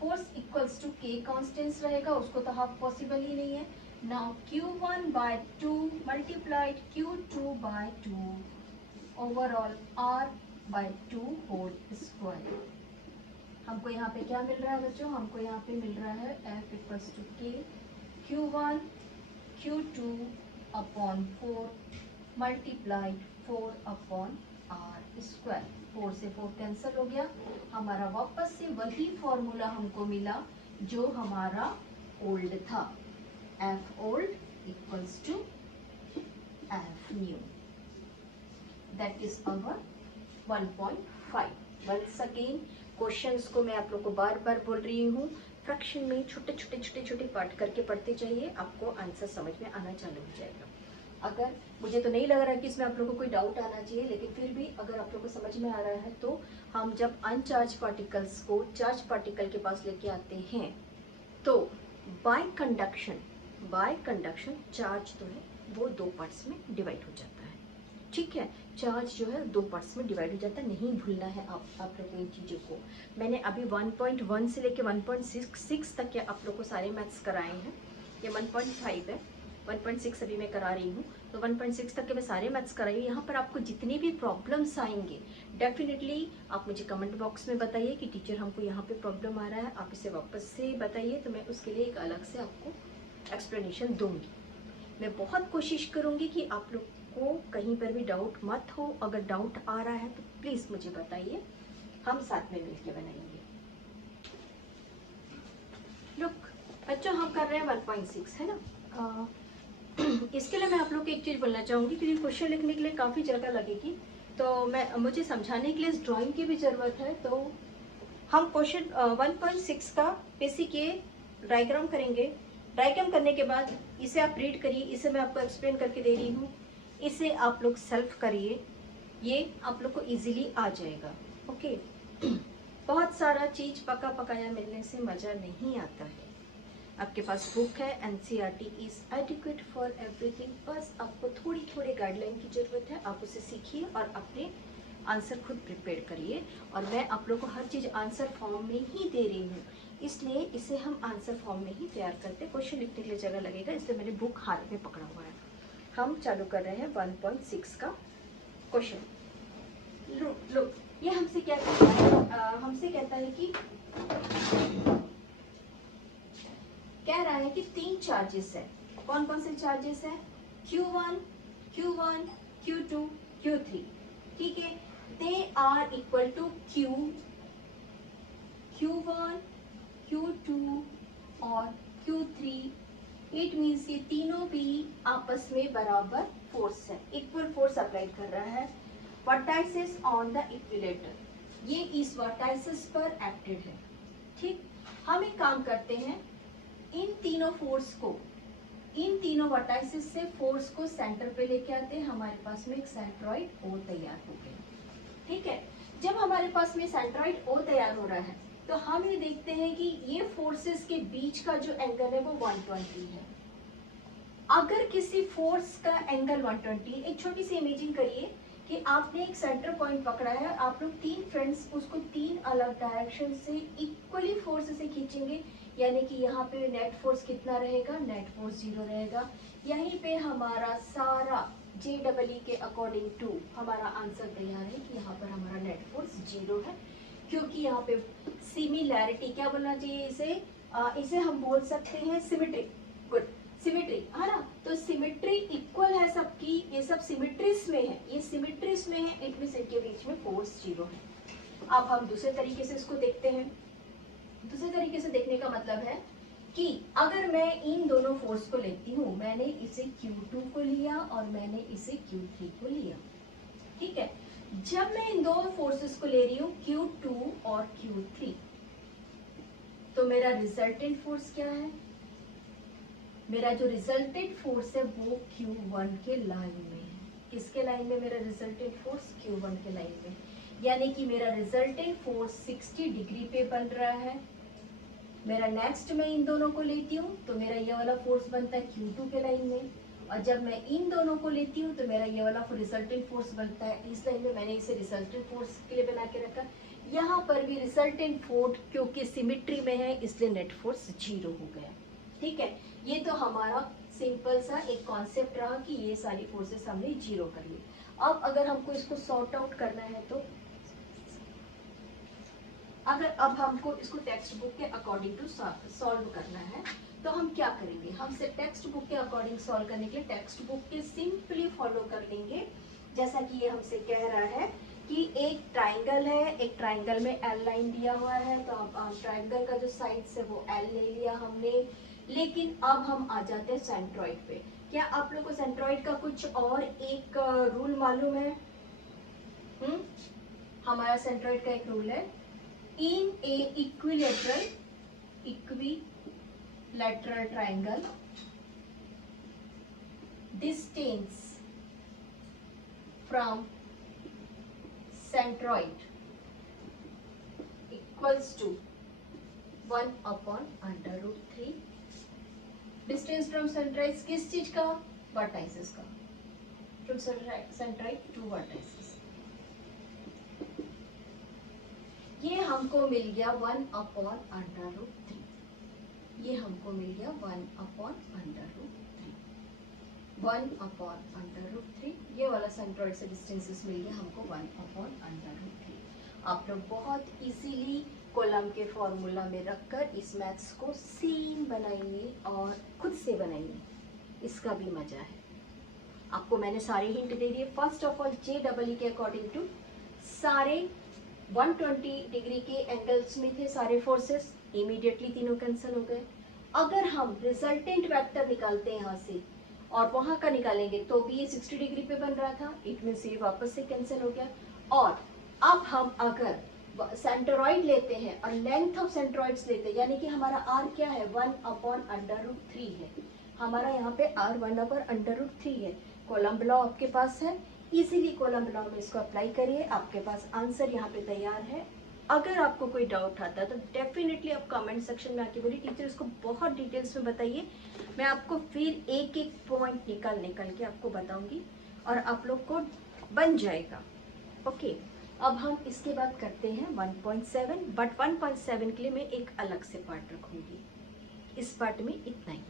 force equals to K constant रहेगा, उसको तो हाफ पॉसिबल ही नहीं है। Now Q1/2 multiplied Q2/2 overall R/2 whole square. हमको यहाँ पे क्या मिल रहा है बच्चों, हमको यहाँ पे मिल रहा है F equals to K Q1 Q2 upon 4 multiplied 4/R square, 4 से 4 कैंसिल हो गया, हमारा वापस से वही फॉर्मूला हमको मिला जो हमारा ओल्ड था, F old equals to F new, that is our 1.5। Once again questions को मैं आप लोग को बार बार बोल रही हूँ, फ्रैक्शन में छोटे छोटे पार्ट करके पढ़ते जाइए, आपको आंसर समझ में आना चालू हो जाएगा। अगर मुझे तो नहीं लग रहा है कि इसमें आप लोगों को कोई डाउट आना चाहिए, लेकिन फिर भी अगर आप लोगों को समझ में आ रहा है तो हम जब अनचार्ज पार्टिकल्स को चार्ज पार्टिकल के पास लेके आते हैं तो बाय कंडक्शन चार्ज तो है वो दो पार्ट्स में डिवाइड हो जाता है, ठीक है, चार्ज जो है दो पार्ट्स में डिवाइड हो जाता है, नहीं भूलना है आप लोगों को इन चीज़ों को। मैंने अभी 1.1 से लेके 1.6 तक के आप लोग को सारे मैथ्स कराए हैं, ये 1.5 है, 1.6 अभी मैं करा रही हूँ, तो 1.6 तक के मैं सारे मैथ्स कराई। यहाँ पर आपको जितने भी प्रॉब्लम्स आएंगे डेफिनेटली आप मुझे कमेंट बॉक्स में बताइए कि टीचर हमको यहाँ पे प्रॉब्लम आ रहा है, आप इसे वापस से बताइए, तो मैं उसके लिए एक अलग से आपको एक्सप्लेनेशन दूंगी। मैं बहुत कोशिश करूँगी कि आप लोग को कहीं पर भी डाउट मत हो, अगर डाउट आ रहा है तो प्लीज़ मुझे बताइए, हम साथ में मिलकर बनाएंगे। लुक बच्चों, हम कर रहे हैं 1.6 है ना, इसके लिए मैं आप लोग को एक चीज़ बोलना चाहूँगी, क्योंकि क्वेश्चन लिखने के लिए काफ़ी जगह लगेगी, तो मुझे समझाने के लिए इस ड्राइंग की भी ज़रूरत है, तो हम क्वेश्चन 1.6 का बेसिक ये डायग्राम करेंगे। डायग्राम करने के बाद इसे आप रीड करिए, इसे मैं आपको एक्सप्लेन करके दे रही हूँ, इसे आप लोग सेल्फ करिए, ये आप लोग को इजीली आ जाएगा, ओके। बहुत सारा चीज़ पका पकाया मिलने से मज़ा नहीं आता है। आपके पास बुक है, NCERT is adequate for everything, बस आपको थोड़ी गाइडलाइन की ज़रूरत है, आप उसे सीखिए और अपने आंसर खुद प्रिपेयर करिए। और मैं आप लोग को हर चीज़ आंसर फॉर्म में ही दे रही हूँ, इसलिए इसे हम आंसर फॉर्म में ही तैयार करते हैं, क्वेश्चन लिखने के लिए जगह लगेगा, इसलिए मैंने बुक हाथ में पकड़ा हुआ है। हम चालू कर रहे हैं 1.6 का क्वेश्चन। लुक ये हमसे क्या कहता है, हमसे कहता है कि कह रहा है कि 3 चार्जेस है। कौन कौन से चार्जेस है? Q1, Q1, Q2, Q3। ठीक है, they are equal to Q1, Q2 और Q3। इट मीन्स ये तीनों भी आपस में बराबर फोर्स है, इक्वल फोर्स अप्लाई कर रहा है। वर्टाइसेस ऑन द इक्विलेटर, ये इस वर्टाइसेस पर एक्टेड है। ठीक, हम एक काम करते हैं, इन तीनों फोर्स को, इन तीनों वर्टाइसेस से फोर्स को सेंटर पे लेके आते हैं। हमारे पास में एक सेंट्रॉइड ओ तैयार हो गया। ठीक है, जब हमारे पास में सेंट्रॉइड ओ तैयार हो रहा है तो हम ये देखते हैं कि ये फोर्सेस के बीच का जो एंगल है वो 120 है। अगर किसी फोर्स का एंगल 120, एक छोटी सी इमेजिंग करिए कि आपने एक सेंटर पॉइंट पकड़ा है, आप लोग 3 फ्रेंड्स उसको 3 अलग डायरेक्शन से इक्वली फोर्स से खींचेंगे, यानी कि यहाँ पे नेट फोर्स कितना रहेगा? नेट फोर्स 0 रहेगा। यहीं पे हमारा सारा JEE के अकॉर्डिंग टू हमारा आंसर तैयार है कि यहाँ पर हमारा नेट फोर्स 0 है, क्योंकि यहाँ पे सिमिलैरिटी, क्या बोलना चाहिए इसे, इसे हम बोल सकते हैं सिमिट्री। गुड, सिमिट्री है ना, तो सिमिट्री इक्वल है सबकी, ये सब सिमिट्रीज में है, ये सिमिट्रीज में है, इट मींस इनके बीच में फोर्स 0 है। अब हम दूसरे तरीके से इसको देखते हैं। दूसरे तरीके से देखने का मतलब है कि अगर मैं इन दोनों फोर्स को लेती हूँ, मैंने इसे Q2 को लिया और मैंने इसे Q3 को लिया। ठीक है, जब मैं इन दो फोर्सेस को ले रही हूँ Q2 और Q3, तो मेरा रिजल्टेंट फोर्स क्या है? मेरा जो रिजल्टेंट फोर्स है वो Q1 के लाइन में है। किसके लाइन में? मेरा रिजल्टेंट फोर्स Q1 के लाइन में, यानी कि मेरा रिजल्टेंट फोर्स 60 डिग्री पे बन रहा है। मेरा नेक्स्ट मैं इन दोनों को लेती हूँ तो मेरा ये वाला फोर्स बनता है Q2 के लाइन में, और जब मैं इन दोनों को लेती हूँ तो मेरा ये वाला रिजल्टेंट फोर्स बनता है इस लाइन में। मैंने इसे रिजल्टेंट फोर्स के लिए बना के रखा। यहाँ पर भी रिजल्टेंट फोर्स क्योंकि सिमिट्री में है इसलिए नेट फोर्स 0 हो गया। ठीक है, ये तो हमारा सिंपल सा एक कॉन्सेप्ट रहा कि ये सारी फोर्सेस हमने 0 कर ली। अब अगर हमको इसको सॉर्ट आउट करना है तो अगर अब हमको इसको टेक्स्ट बुक के अकॉर्डिंग टू सॉल्व करना है तो हम क्या करेंगे? हम सिर्फ टेक्स्ट बुक के अकॉर्डिंग सॉल्व करने के लिए टेक्स्ट बुक के सिंपली फॉलो कर लेंगे। जैसा कि ये हमसे कह रहा है कि एक ट्राइंगल है, एक ट्राइंगल में एल लाइन दिया हुआ है, तो अब ट्राइंगल का जो साइड्स है वो एल ले लिया हमने। लेकिन अब हम आ जाते हैं सेंट्रॉइड पे। क्या आप लोग को सेंट्रॉइड का कुछ और एक रूल मालूम है? हमारा सेंट्रॉइड का एक रूल है, in a equilateral triangle, distance from centroid equals to 1/√3। Distance from centroid किस चीज का? वर्टाइसेस का। फ्रॉम सेंट्रॉइड टू वर्टाइसेस, ये हमको मिल गया 1/√3। ये हमको मिल गया 1/√3। 1/√3 ये वाला सेंट्रॉइड से डिस्टेंसेस मिल गया हमको 1/√3। आप लोग बहुत इजीली कॉलम के फॉर्मूला में रखकर इस मैथ्स को सेम बनाएंगे और खुद से बनाएंगे, इसका भी मजा है। आपको मैंने सारे हिंट दे दिए। फर्स्ट ऑफ ऑल JEE के अकॉर्डिंग टू सारे 120 डिग्री के एंगल्स में थे सारे फोर्सेस, इमीडिएटली तीनों कैंसिल हो गए। अगर हम रिजल्टेंट वेक्टर निकालते हैं यहाँ से और वहां का निकालेंगे तो भी ये 60 डिग्री पे बन रहा था, इट मींस ये वापस से कैंसिल हो गया। और अब हम अगर सेंट्रॉइड लेते हैं और लेंथ ऑफ सेंट्रॉइड्स लेते हैं, यानी कि हमारा आर क्या है? 1/√3 है। हमारा यहाँ पे आर 1/√3 है। कॉलम लॉ आपके पास है, इजीली कॉलम लॉ में इसको अप्लाई करिए, आपके पास आंसर यहाँ पे तैयार है। अगर आपको कोई डाउट आता है तो डेफिनेटली आप कमेंट सेक्शन में आके बोलिए टीचर इसको बहुत डिटेल्स में बताइए। मैं आपको फिर एक एक पॉइंट निकाल के आपको बताऊंगी और आप लोग को बन जाएगा। ओके, अब हम इसके बाद करते हैं 1.7, बट 1.7 के लिए मैं एक अलग से पार्ट रखूंगी। इस पार्ट में इतना ही।